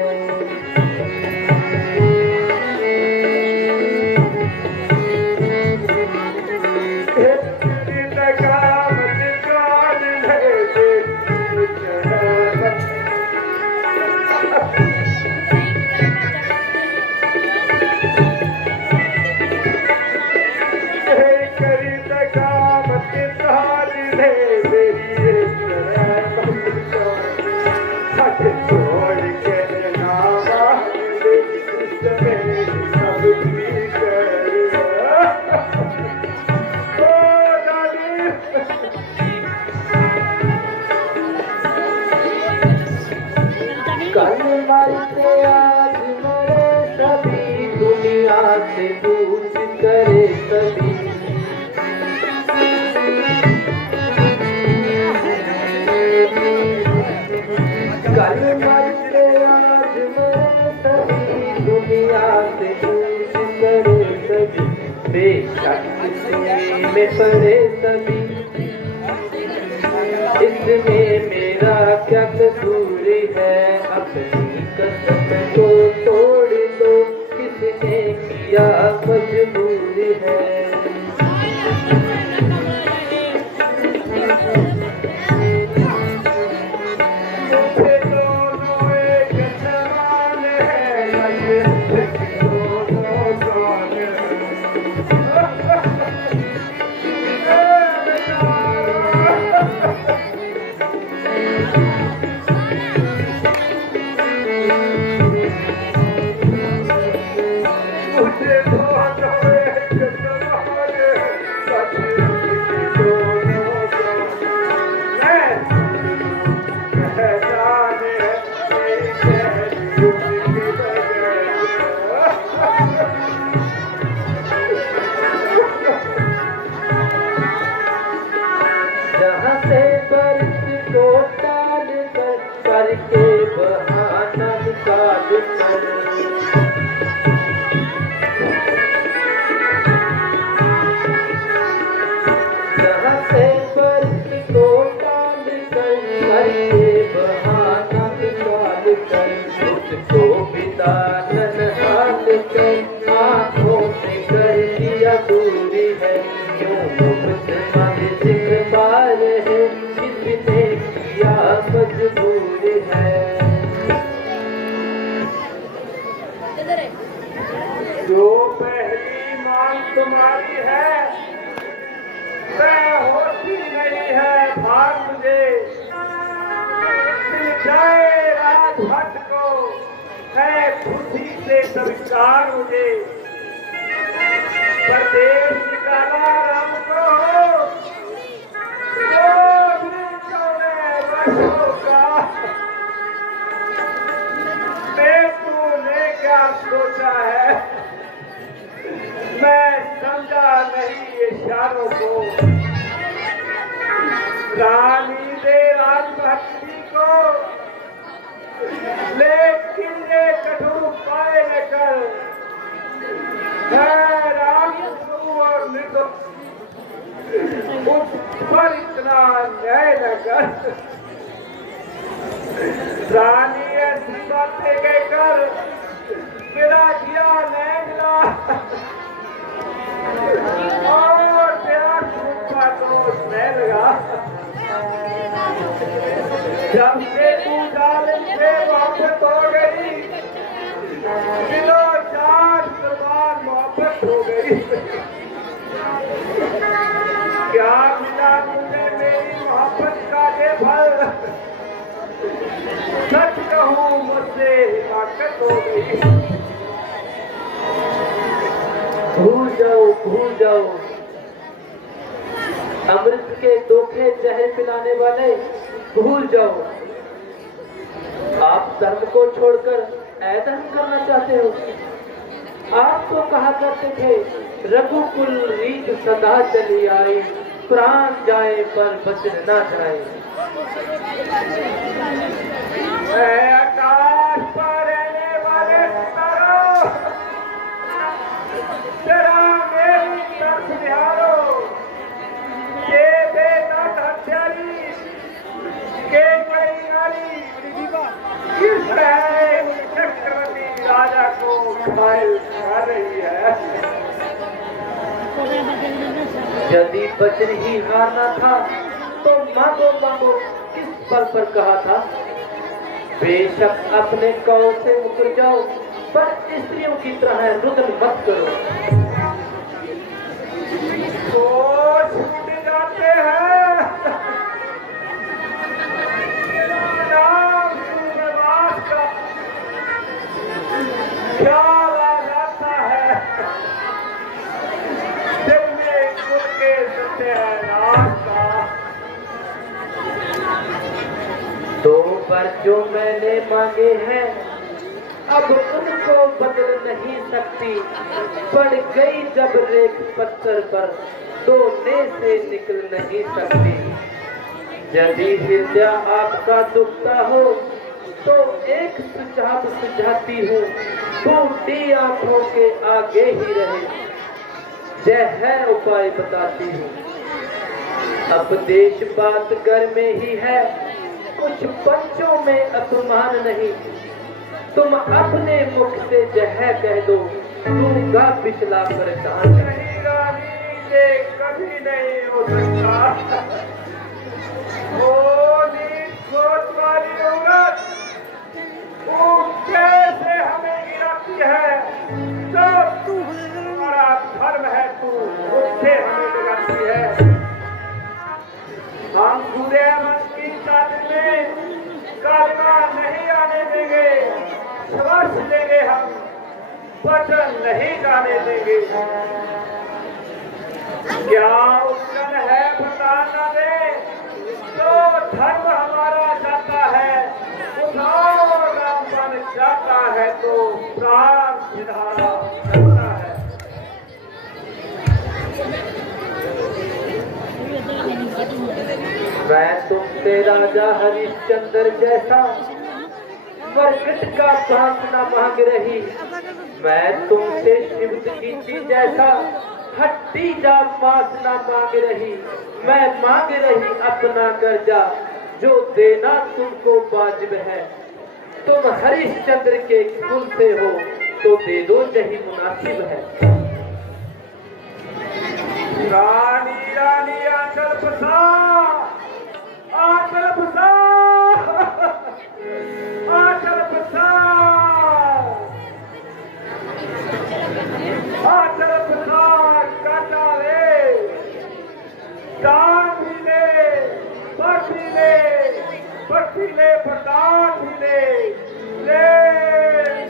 कल मरते आज मरे सभी दुनिया से दूर करे सभी। कल मरते आज मरे सभी दुनिया से दूर करे सभी। बेशक में पड़े सभी इसमें मेरा क्या कसूर है। अपनी कसम को तोड़ दो, किसने किया मजबूर है। करके बहाना निकाल कर, जहाँ से बर्फ को टाल कर करके बहाना निकाल कर, उसको बिता ननहाल कर आँखों से कर दिया दूरी है। क्यों मुझसे मजबूर पार है, किसने किया मजबूर है। जो पहली मांग तुम्हारी है वह होती नहीं है भाग मुझे, मिल जाए राजभट को है खुशी से स्वीकार मुझे। परदेश निकाला राम को वो भी 14 वर्षों का, तूने क्या सोचा है मैं समझा नहीं इशारों को। रानी दे राजभक्ति को लेकिन ये कठोर उपाय न कर, है राम और निर्दोष उस पर इतना न्याय न कर। रानी ऐसी बातें कहकर मेरा दिया नहीं मिला और तेरा खूब दोष नहीं लगा। जब से तू जालिम से वापस हो गई, दिलो जान कुर्बान मोहब्बत हो गई। क्या मिला मुझे मेरी मोहब्बत का ये फल, सच कहूँ मुझसे हिमाकत हो गई। भूल जाओ अमृत के धोखे जहर पिलाने वाले, भूल जाओ। आप धर्म को छोड़कर अधर्म करना चाहते हो। आप तो कहा करते थे रघुकुल रीत सदा चली आई, प्राण जाए पर वचन ना जाए। आकाश पर रहने वाले सितारों, तेरा मेरी तरफ निहारो। ये बेनत हत्यारी के बड़ी नारी किस तरह चक्रवर्ती राजा को घायल कर रही है। यदि वचन ही हारना था तो मांगो मांगो किस पल पर कहा था। बेशक अपने कौ से मुकर जाओ, पर स्त्रियों की तरह रुदन मत करो। तो छूट जाते हैं नाम सूर्यवास का, ख्याल आ जाता है दिल में खुद के सत्यानाश का। तो पर जो मैंने मांगे हैं अब उनको बदल नहीं सकती। पड़ गई जब रेख पत्थर पर तो ने से निकल नहीं सकती। यदि हृदय आपका दुखता हो तो एक सुझाव सुझाती हूँ, टूटी आंखों के आगे ही रहे, यह है उपाय बताती हूँ। अब देश बात घर में ही है, कुछ पंचों में अपमान नहीं। तुम अपने मुख से जह कह दो, दूंगा पिछला परेशान। नहीं रानी, ये कभी नहीं हो सकता। वो नीच सोच वाली औरत वो कैसे हमें गिराती है? तो तुम्हारा धर्म है, तू उससे हमें गिराती है। हम खुदे मन की ताकत में कालिमा नहीं आने देंगे, स्पर्श देंगे, हम वचन नहीं जाने देंगे। क्या उत्तन है बता न दे, तो धर्म हमारा जाता है, उठाओ राम बन जाता है, तो प्राण सिधारा जाता है। मैं तुमसे राजा हरिश्चंद्र जैसा मरकट का बांस न मांग रही, मैं तुमसे शिवजी जैसा हट्टी जा मांस न मांग रही। मैं मांग रही अपना कर्जा, जो देना तुमको वाजिब है। तुम हरिश्चंद्र के कुल से हो, तो दे दो यही मुनासिब है। रानी रानी आंचल फसा, आंचल फसा, आंचल फसा, आंचल फसा, काटा ले, दान भी ले, पट भी ले, पट्टी ले, पटान भी ले,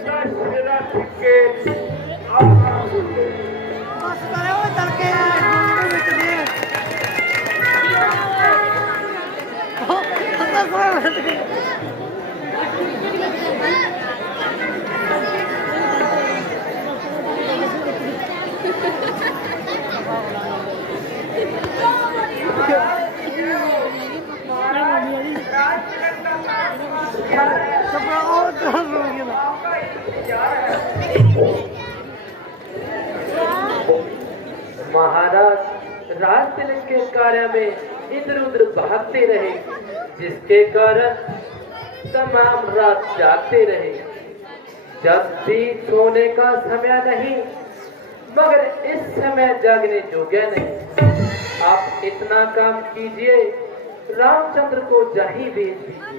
दशरथ के आभार ले। बस करे वो तड़के बिच दे अंदर कोई महाराज राज तिलक के कार्य में इधर उधर भागते रहे, जिसके कारण तमाम रात जागते रहे। जब भी सोने का समय नहीं, मगर इस समय जागने योग्य नहीं। आप इतना काम कीजिए, रामचंद्र को जहीं भेज दीजिए।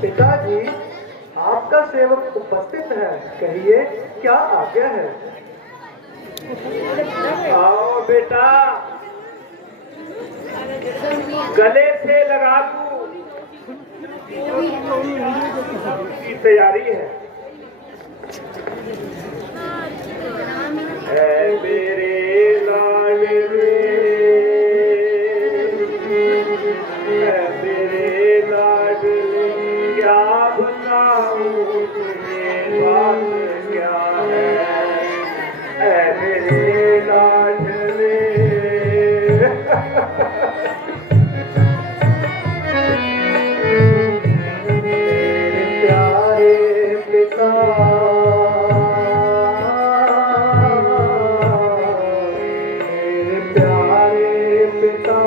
पिताजी, आपका सेवक उपस्थित है, कहिए क्या आज्ञा है? आओ बेटा, गले से लगा लूं की तैयारी है। ऐ मेरे लाडले, ऐ मेरे लाडले, क्या बताऊं तुम्हें बात क्या है? ऐ मेरे लाडले, मेरे प्यारे पिता, मेरे प्यारे पिता,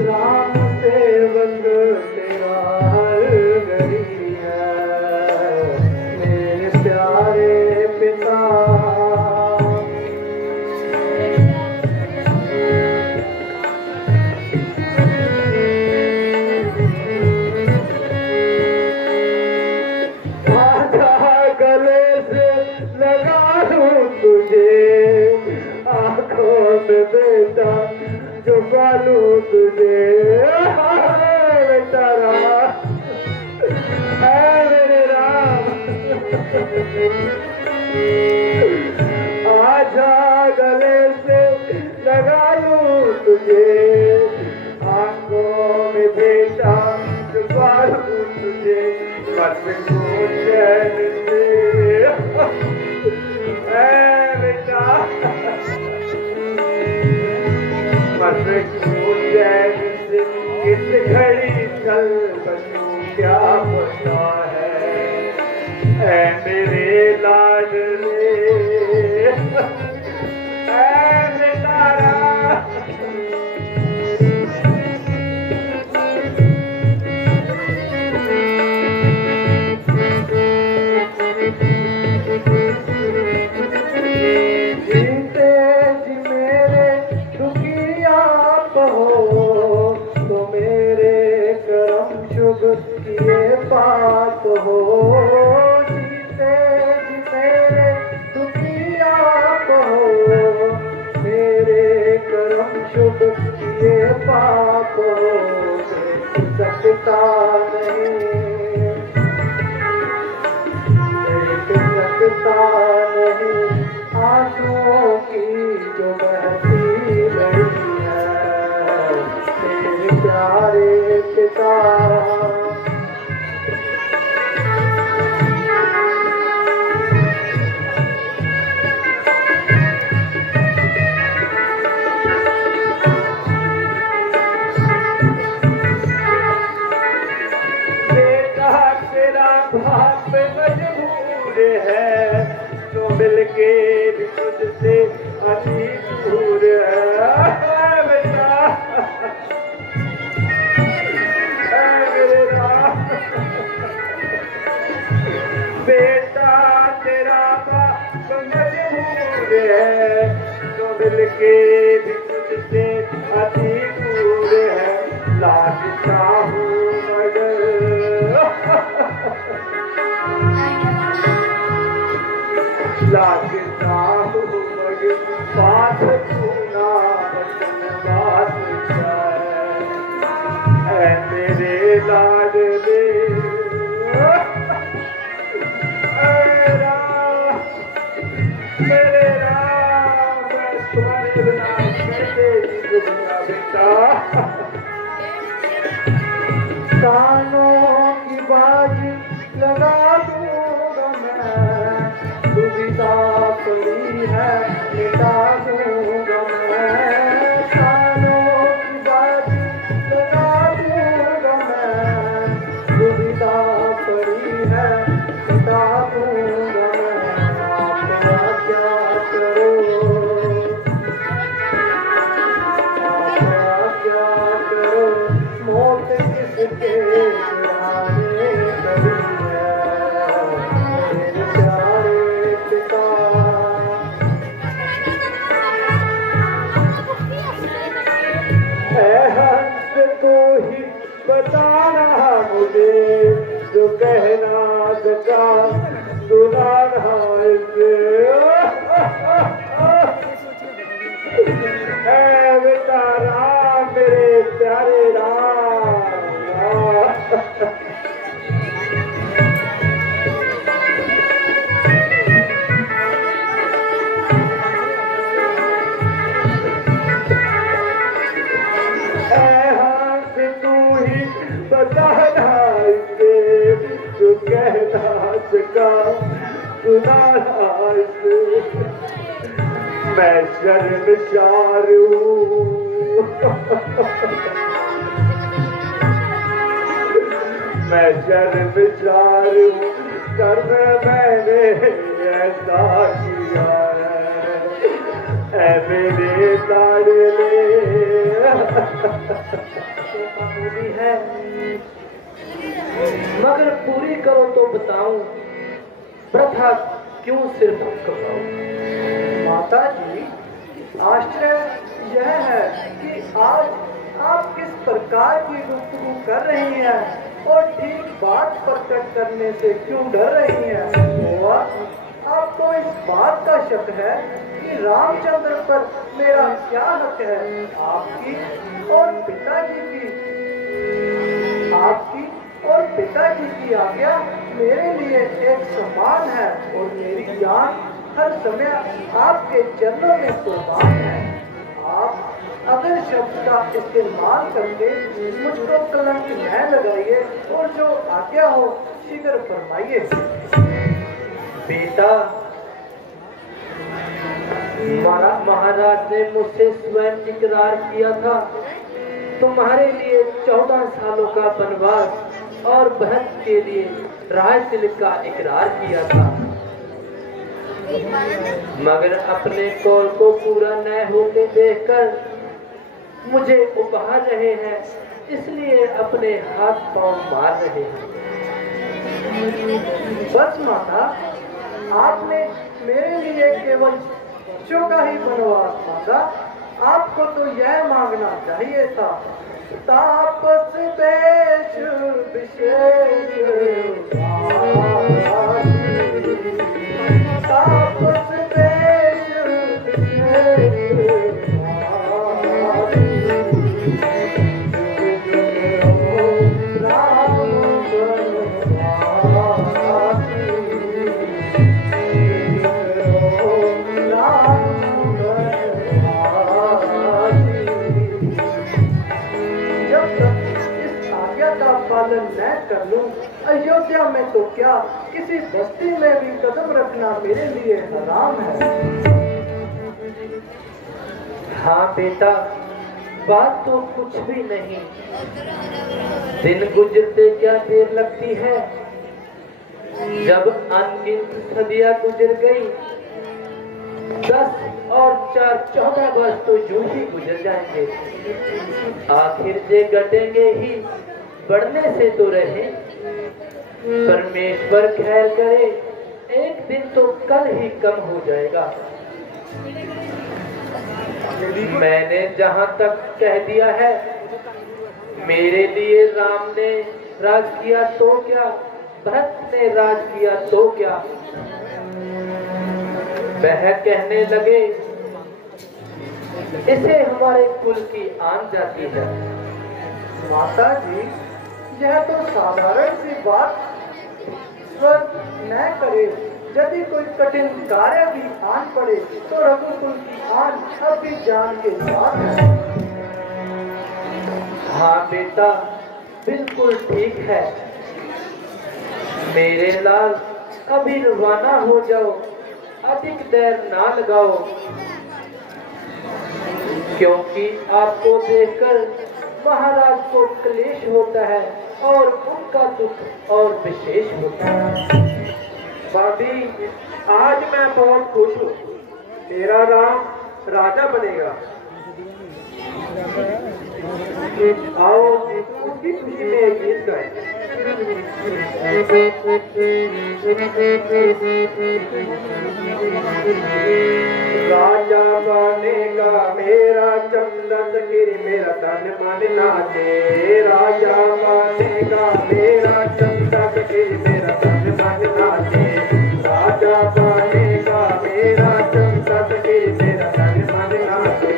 राम सेवक तेरा हर घड़ी है। मेरे प्यारे पिता, आजा गले से लगा लूं तुझे, आंखों में बेटा छुपा लूं तुझे। बेटा राम, ऐ मेरे राम, आजा गले से लगा लूं तुझे, आंखों में बेटा छुपा लूं तुझे। मत को चैन से, ऐ बेटा, मन को चैन से इस घड़ी चल बसूं क्या पता है ऐ मेरे लाडले ऐ बेचारा पाप हो जीते जी मेरे दुखी आप हो मेरे कर्म शुभ किए पाप हो देख सकता नहीं देख सकता नहीं आंसुओं की जो बहती रही है तेरे प्यारे पिता बाप मजबूर है तो मिलके भी तुझसे अति दूर है बेटा मेरे राम बेटा तेरा बाप मजबूर है तो मिलके भी तुझसे अति दूर है लागता हूँ मगर लागता हूँ मगर बात सुना वचन बात है मेरे लाडले मेरे राम मैं तुम्हारे बिना कैसे जी लूंगा बेटा कानों की बाजी लगा दूंगा मैं दुविधा पड़ी है मिटा दूंगा मैं कानों की बाजी लगा दूंगा मैं दुविधा पड़ी है मिटा दूंगा मैं आप क्या करो आप क्या करो मौत किसके आने कभी है मेरे प्यारे पिता है हंस को ही बताना मुझे जो कहना सका सुनाना इसे है बेटा राम मेरे प्यारे राम बताना इसे जो कहना सका सुनाना इसे मैं शर्मसार हूँ मैं शर्मसार हूँ कर्म मैंने ऐसा किया है मेरे लाडले पूरी है मगर पूरी करो तो बताऊं प्रथा क्यों सिर्फ कपाऊं माता जी आश्चर्य यह है कि आज आप किस प्रकार की गुफ्तगू कर रही हैं और ठीक बात प्रकट करने से क्यों डर रही हैं हुआ आपको इस बात का शक है कि रामचंद्र पर मेरा क्या हक है आपकी और पिताजी की आपकी और पिताजी की आज्ञा मेरे लिए एक समान है और मेरी जान हर समय आपके चरणों में कुर्बान है आप अगर शब्द का इस्तेमाल करके मुझको कलंक न लगाइए और जो आज्ञा हो शीघ्र फरमाइए बेटा महाराज ने मुझसे स्वयं इकरार किया था, तुम्हारे लिए 14 सालों का वनवास और बहन के लिए राज तिलक का इकरार किया था, मगर अपने कौल को पूरा न होते देखकर मुझे उपहार रहे हैं, इसलिए अपने हाथ पांव मार रहे हैं। बस माता, आपने मेरे लिए केवल बच्चों का ही वनवास मांगा, आपको तो यह मांगना चाहिए था, तापस देश विशेष तापस देश पालन न कर लूं, अयोध्या में तो क्या किसी बस्ती में भी कदम रखना मेरे लिए हराम है। हाँ बेटा, बात तो कुछ भी नहीं, दिन गुजरते क्या देर लगती है। जब अनगिनत सदियां गुजर गई, 10 और 4 14 वर्ष तो यूं ही गुजर जाएंगे, आखिर से घटेंगे ही, बढ़ने से तो रहे। परमेश्वर खैर करे, एक दिन तो कल ही कम हो जाएगा। मैंने जहां तक कह दिया है, मेरे लिए राम ने राज किया तो क्या, भरत ने राज किया तो क्या। वह कहने लगे, इसे हमारे कुल की आन जाती है। माता जी, यह तो साधारण सी बात स्वर न करे, यदि कोई कठिन कार्य भी आन पड़े तो रघुकुल की आन अब भी जान के साथ है। हाँ बेटा, बिल्कुल ठीक है। मेरे लाल, अभी रवाना हो जाओ, अधिक देर ना लगाओ, क्योंकि आपको देखकर महाराज को क्लेश होता है और उनका दुख और विशेष होता है। भाभी, आज मैं बहुत खुश हूँ, मेरा राम राजा बनेगा। आओ उसकी खुशी में एक गीत गाएं। राजा बनेगा मेरा चंदा सखीरी, मेरा तन मन नाचे। राजा बनेगा मेरा चंदा सखीरी, मेरा तन मन नाचे। राजा बनेगा मेरा चंदा सखीरी, मेरा तन मन नाचे।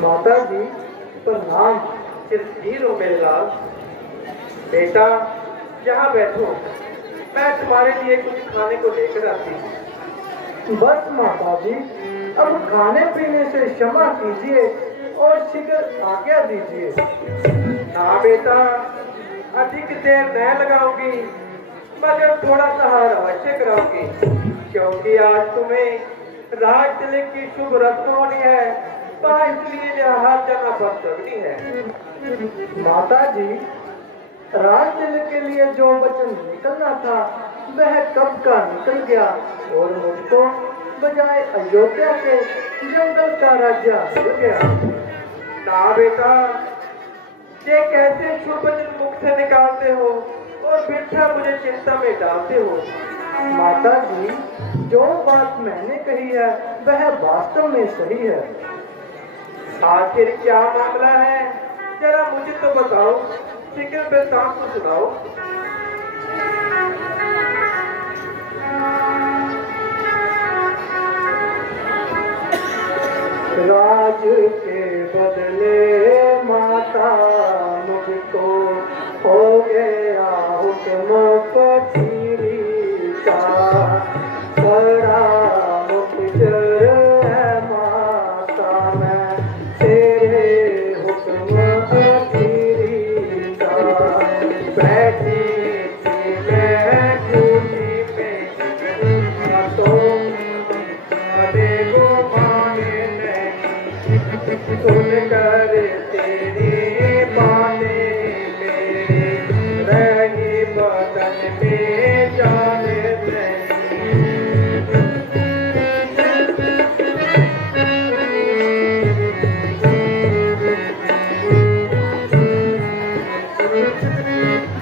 माता जी प्रणाम। सिर हो मेरे लाल। बेटा, यहाँ बैठो, मैं तुम्हारे लिए कुछ खाने को लेकर आती हूँ। बस माता जी, अब खाने पीने से क्षमा कीजिए और शीघ्र आज्ञा दीजिए। हाँ बेटा, अधिक देर न लगाऊंगी, मगर थोड़ा सहारा अवश्य कराऊंगी, क्योंकि आज तुम्हें राज तिलक की शुभ रस्म होनी है, तो इसलिए यहाँ जाना बहुत जरूरी है। माता जी, राज तिलक के लिए जो वचन निकलना था वह कब का निकल गया और मुझको बजाय अयोध्या के जंगल का राजा मिल गया। ना बेटा, ये कैसे शुभ दिन मुख से निकालते हो और बिरथा मुझे चिंता में डालते हो। माता जी, जो बात मैंने कही है वह वास्तव में सही है। आखिर क्या मामला है, जरा मुझे तो बताओ, शीघ्र वृत्तांत को सुनाओ। राज के बदले माता मुझको हो गया हुक्म पतीरी का, बड़ा मुखर है माता मैं तेरे हुक्म पतीरी का। बैठी थी मैं खूटी में तो देखो माने सुन कर तेरी बातें मेरे रही बदन में जाने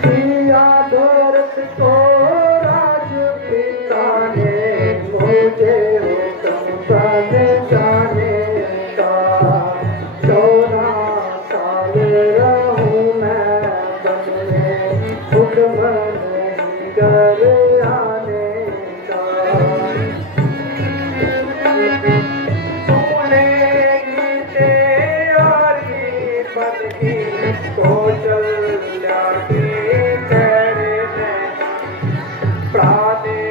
दिया भरत को राज पिता ने मुझे हुक्म पर जाने का। 14 साल रहूं मैं वन में, हुक्म नहीं कर आने का। तूने की तैयारी बन की तो चल जाके तेरे में प्राणे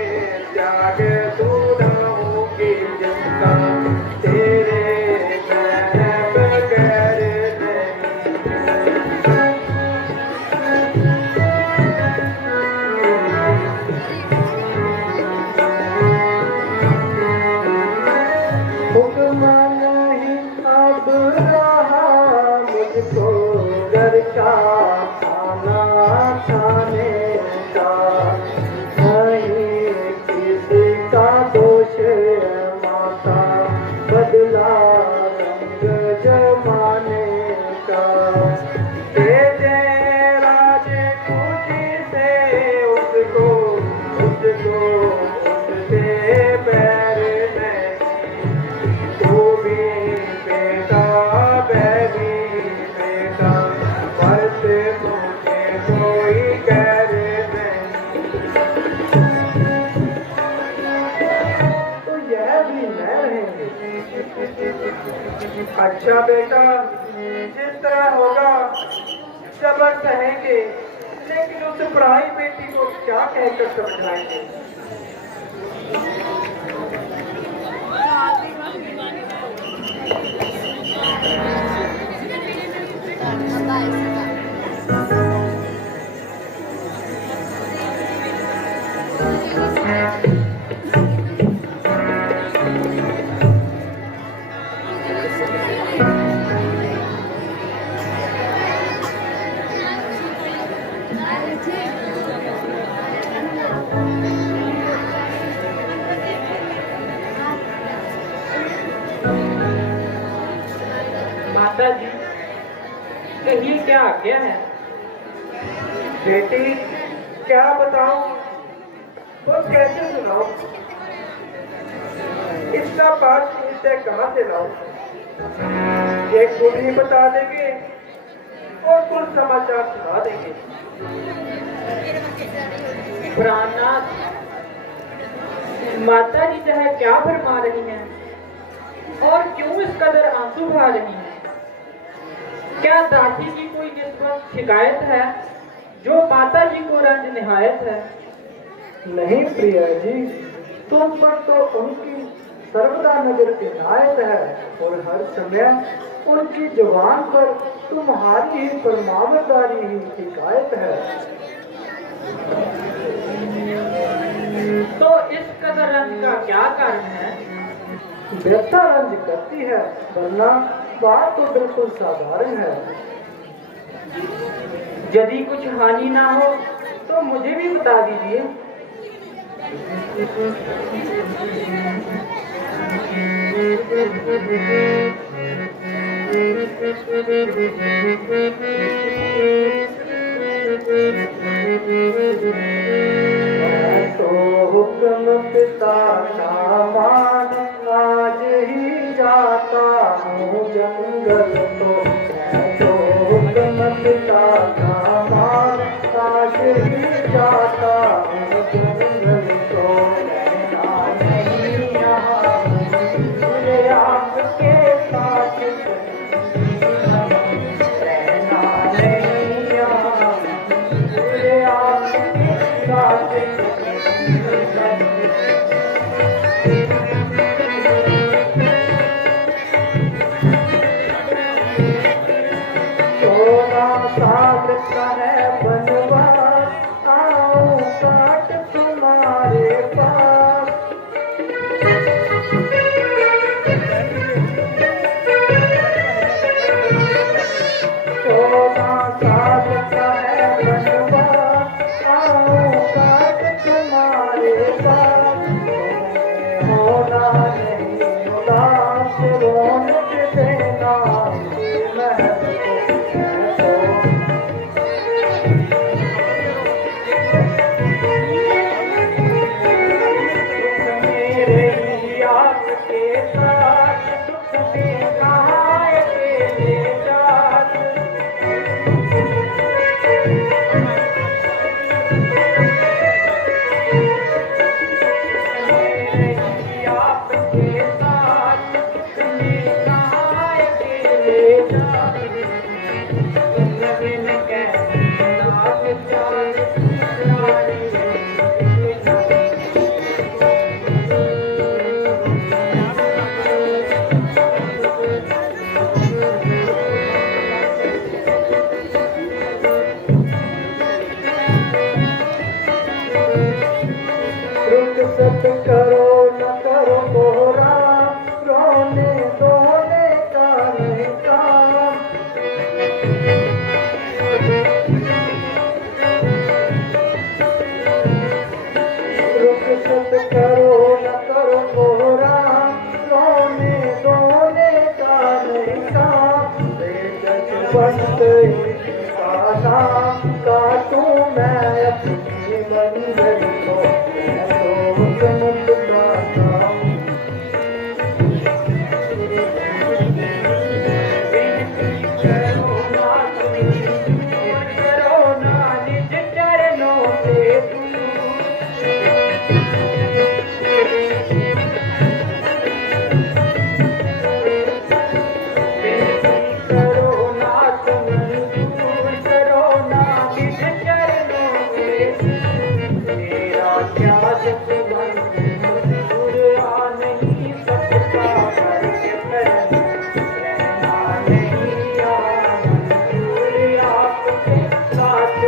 त्याग दूधाओं की जिसका तेरे मैं बगैर हुक्म नहीं अब रहा मुझको घर का खाना खाने का। नहीं किसी का दोष माता, बदला रंग जमाने का। तेरे राजे खुशी से उसको उससे पैर में, तू भी बेटा मैं भी बेटा, बस मुझे कोई कह नहीं। तो यह भी न रहेंगे। अच्छा बेटा, जिस तरह होगा सबर सहेंगे, लेकिन उस पराई बेटी को क्या कहकर समझाएंगे। माता जी, कहिए क्या आज्ञा है? बेटी, क्या बताऊं और कैसे सुनाऊं, इसका पाठ निश्चय कहाँ से लाऊं। ये खुद ही बता देंगे और कुछ समाचार सुना देंगे। प्राणनाथ, माता जी चाहे क्या फरमा रही हैं और क्यों इस कदर आंसू बहा रही हैं? क्या दासी की कोई निस्बत शिकायत है जो माता जी को रंज निहायत है? नहीं प्रिया जी, तुम पर तो उनकी सर्वदा नजर इनायत है और हर समय उनकी जुबान पर तुम्हारी ही परमावरदारी ही शिकायत है। तो इस कदर रंज का क्या कारण है? व्यथा रंज करती है, वरना बात तो बिल्कुल साधारण है। यदि कुछ हानि ना हो तो मुझे भी बता दीजिए। तो हुक्म पिता का मान आज ही जाता हूँ जंगल तो हुक्म पिता का मान आज ही जाता हूँ जंगल तो रहना नहीं यहाँ मुझे आपके साथ रहना नहीं यहाँ मुझे आपके साथ 14 साल का है बनवास आऊं काट तुम्हारे पास 14 साल का है बनवास आऊं काट तुम्हारे पास तुम्हें होना नहीं उदास रौनक देना महल को मेरे ही आपके साथ दुख में कहाँ अकेले जात मेरे ही आपके साथ दुख में कहाँ अकेले जात बिन कहने नाग चाल रुक सत करो न करो कोहरा रोने धोने का नहीं काम रुक सत करो न करो कोहरा रोने धोने का नहीं काम बंद का नाम काटूं मैं अपनी मंजिल को समुद्र का नाम करो ना निज चरणों से करो ना तुम दूर करो ना निज चरणों से मेरा क्या जब दूर आ नहीं सकता करके रहना नहीं दूर आपके साथ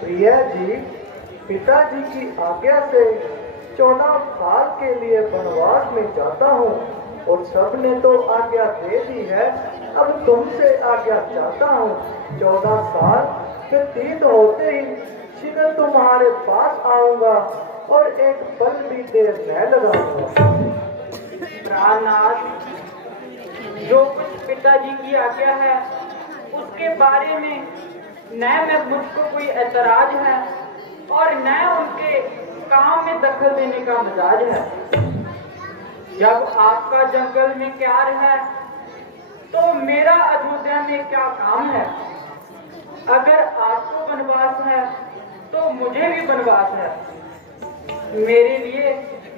प्रिया जी पिताजी की आज्ञा से 14 साल के लिए वनवास में जाता हूँ और सबने तो आज्ञा दे दी है अब तुमसे आज्ञा चाहता हूँ 14 साल व्यतीत होते ही शीघ्र तुम्हारे पास आऊंगा और एक पल भी देर न लगाऊंगा प्राणनाथ, जो कुछ पिताजी की आज्ञा है उसके बारे में न मैं मुझको कोई ऐतराज है और न उनके काम में दखल देने का मजाज है। जब आपका जंगल में क्यार है तो मेरा अयोध्या में क्या काम है। अगर आपको वनवास है तो मुझे भी वनवास है। मेरे लिए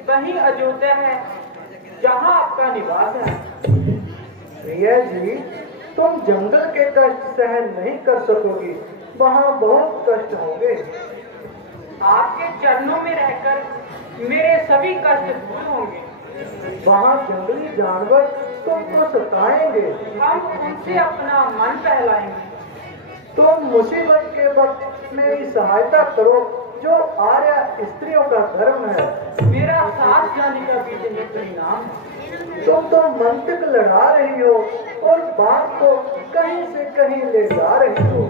वही अयोध्या है जहाँ आपका निवास है। प्रिया जी तुम जंगल के कष्ट सहन नहीं कर सकोगी वहाँ बहुत कष्ट होंगे। आपके चरणों में रहकर मेरे सभी कष्ट दूर होंगे। वहाँ जंगली जानवर तुमको सताएंगे। हम उनसे अपना मन बहलाएंगे। तुम मुसीबत के वक्त मेरी सहायता करो जो आर्य स्त्रियों का धर्म है। मेरा साथ जाने का भी जिन्हें परिणाम है। तुम तो मंत्रक लड़ा रही हो और बात को कहीं से कहीं ले जा रही हो।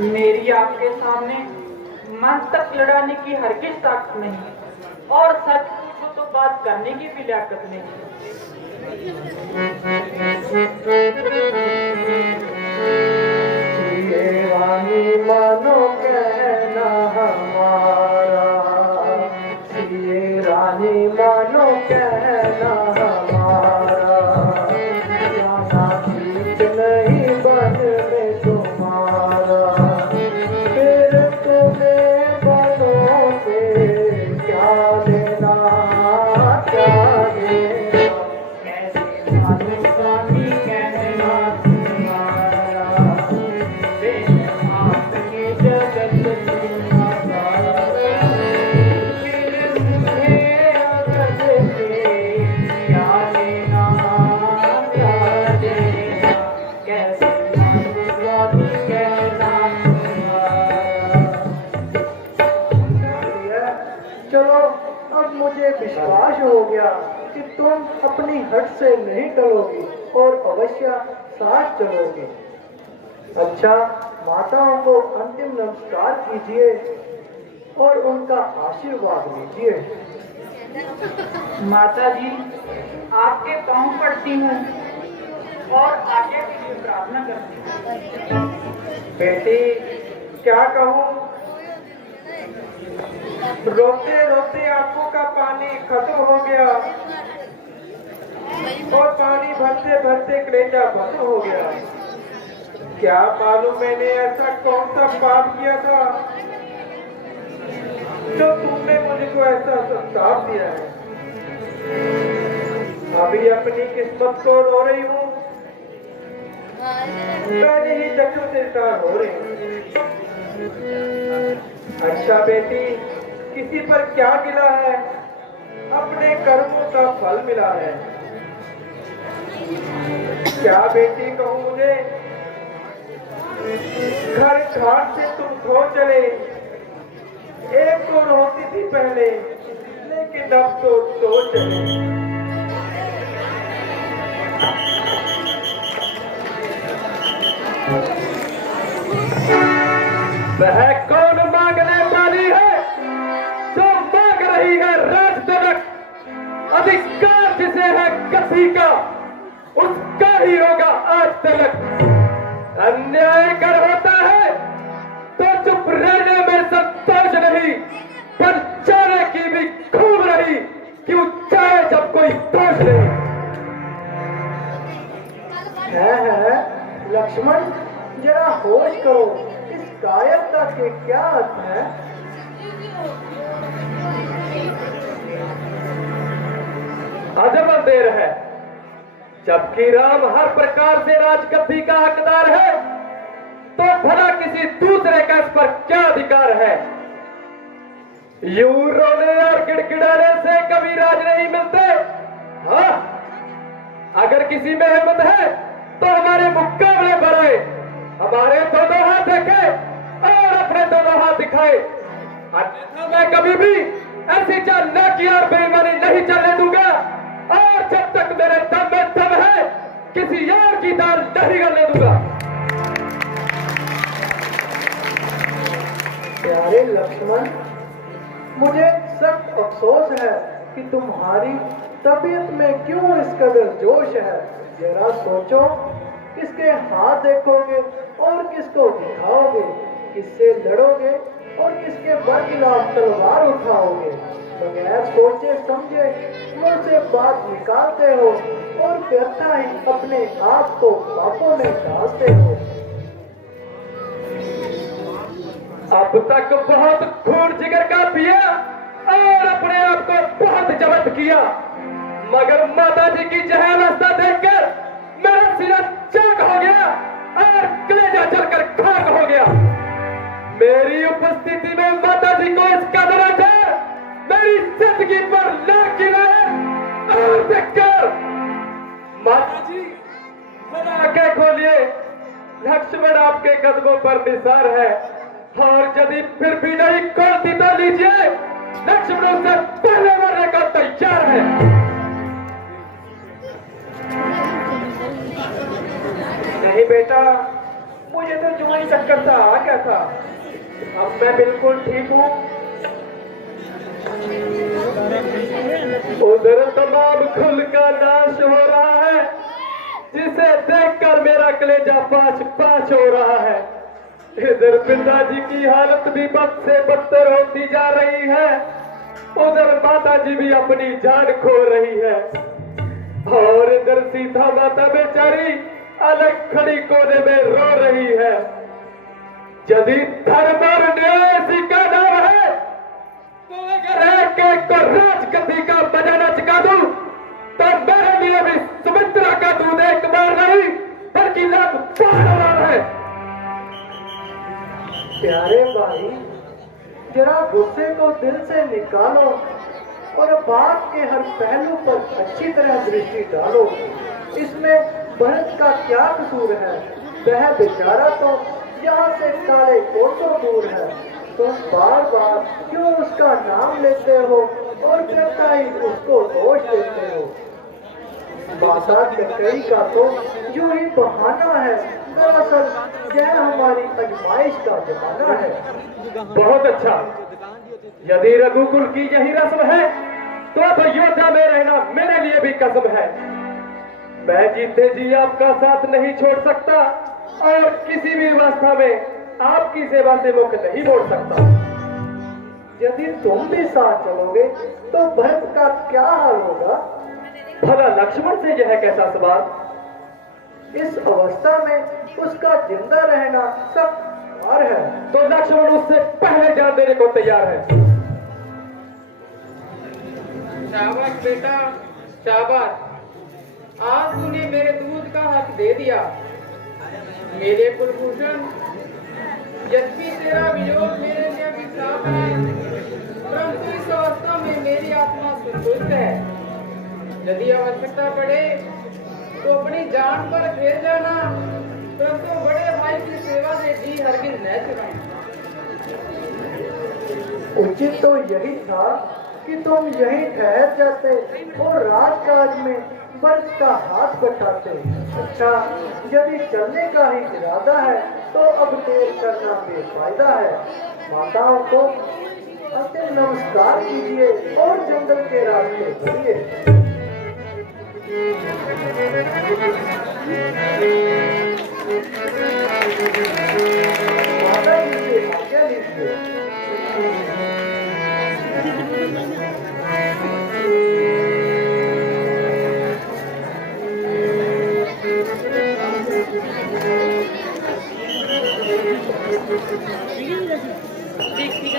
मेरी आपके सामने मन तक लड़ाने की हरगिज ताकत नहीं और सच पूछो तो बात करने की भी लियाकत नहीं। ये रानी मानो कहना हमारा, ये रानी मानो कहना हमारा, जाना ठीक नहीं बन में तुम्हारा, फिर तुम्हें बनों से क्या लेना क्या लेना, कैसे मानो रानी कहना तुम्हारा, आपके जगत तुम्हारा, फिर तुम्हें अगल से क्या लेना क्या लेना, कैसे मानो रानी कहना तुम्हारा। चलो अब मुझे विश्वास हो गया कि तुम अपनी हट से नहीं टलोगी और अवश्य साथ चलोगे। अच्छा, माताओं को अंतिम नमस्कार कीजिए और उनका आशीर्वाद लीजिए। माता जी, आपके पांव पड़ती हूँ और आगे के लिए प्रार्थना करती हूँ। बेटी, क्या कहूँ, रोते रोते आंखों का पानी खत्म हो गया और पानी भरते भरते कलेजा बंद हो गया। क्या मालूम मैंने ऐसा कौन सा पाप किया था जो तुमने मुझको ऐसा संताप दिया है। अभी अपनी किस्मत को रो रही हूँ, पहले ही जख्म से इंकार हो रही हूँ। अच्छा बेटी, किसी पर क्या गिला है, अपने कर्मों का फल मिला है। क्या बेटी कहूँ मुझे, घर घाट से तुम खो चले, एक को होती थी पहले, लेकिन अब तो दो चले। वह कौन मांगने वाली है जो मांग रही है राज तलक, अधिकार जिसे है कथी का उसका ही होगा आज तलक। अन्याय कर होता है तो चुप रहने में संतोष नहीं, पर जाने की भी खूब रही क्यों चाहे जब कोई दोष नहीं। है लक्ष्मण, जरा होश करो, इस कायरता के क्या अर्थ है। अजब अंधेर है, जबकि राम हर प्रकार से राजगद्दी का हकदार है, तो भला किसी दूसरे का इस पर क्या अधिकार है। यूं रोने और गिड़गिड़ाने से कभी राज नहीं मिलते। हाँ, अगर किसी में हिम्मत है तो हमारे मुकाबले बढ़े, हमारे दोनों हाथ देखे और अपने दोनों हाथ दिखाए। अन्यथा मैं कभी भी ऐसी चाल न की और बेईमानी नहीं चलने दूंगा, और जब तक मेरे दम में दम है किसी और की दाल नहीं गलने दूंगा। प्यारे लक्ष्मण, मुझे सख्त अफसोस है कि तुम्हारी तबीयत में क्यों इस कदर जोश है। जरा सोचो, किसके हाथ देखोगे और किसको दिखाओगे, किससे लड़ोगे और किसके बरखिलाफ तलवार उठाओगे। बगैर सोचे समझे मुंह से बात निकालते हो और व्यर्था ही अपने आप को पापों में डालते हो। अब तक बहुत खून जिगर का पिया और अपने आप को बहुत जब्त किया, मगर माता जी की जहावस्था देखकर मेरा सिरा चाक हो गया और कलेजा जलकर खाक हो गया। मेरी उपस्थिति में माता जी को इस कदर है, मेरी जिंदगी पर लाख गिराए और देखकर माता जी जरा आंखें खोलिए, लक्ष्मण आपके कदमों पर निसार है, और यदि फिर भी नहीं खोलती तो लीजिए, लक्ष्मण से पहले मरने को तैयार है। नहीं बेटा, मुझे तो जुआई चक्कर सा आ गया था। था। अब मैं बिल्कुल ठीक हूँ। उधर तमाम खुल का नाश हो रहा है, जिसे देखकर मेरा कलेजा पाँच पाँच हो रहा है। इधर पिताजी की हालत भी बद से बदतर होती जा रही है, उधर माता जी भी अपनी जान खो रही है, और इधर सीता माता बेचारी अलग खड़ी कोने में रो रही है। यदि धर्म और न्याय का नाम है तो अगर एक एक को राजगद्दी का बजाना सिखा दूं तो मेरे लिए भी सुमित्रा का दूध एक बार नहीं बल्कि लाख बार है। प्यारे भाई, जरा गुस्से को दिल से निकालो और बात के हर पहलू पर अच्छी तरह दृष्टि डालो। इसमें भरत का क्या कसूर है? वह बेचारा तो यहाँ से काले कोसों दूर है। तुम बार बार क्यों उसका नाम लेते हो और करता ही उसको दोष देते हो? माता कई का तो यूं ही बहाना है, दरअसल यह हमारी आजमाइश का जमाना है। बहुत अच्छा, यदि रघुकुल की यही रस्म है तो अब अयोध्या में रहना मेरे लिए भी कसम है। मैं जीते जी आपका साथ नहीं छोड़ सकता और किसी भी अवस्था में आपकी सेवा से मुख नहीं मोड़ सकता। यदि तुम भी साथ चलोगे तो भरत का क्या हाल होगा? भला लक्ष्मण से यह कैसा सवाल? इस अवस्था में उसका जिंदा रहना सख्त हार है। तो लक्ष्मण उससे पहले जान देने को तैयार है। शाबाश बेटा शाबाश, आज तूने मेरे दूध का हक दे दिया। मेरे कुलभूषण, यद्यपि तेरा वियोग मेरे लिए अभिशाप है, परंतु इस अवस्था में मेरी आत्मा संतुष्ट है। यदि आवश्यकता पड़े तो अपनी जान पर खेल जाना, परंतु बड़े भाई की सेवा से जी हरगिज न चुराना। उचित तो यही था कि तुम यहीं ठहर जाते और राजकाज में भरत का हाथ बटाते। अच्छा, यदि चलने का ही इरादा है तो अब देर करना बेफायदा है। माताओं को अंतिम नमस्कार कीजिए और जंगल के रास्ते बढ़िए। माता जी से आज्ञा लीजिए। ठीक है।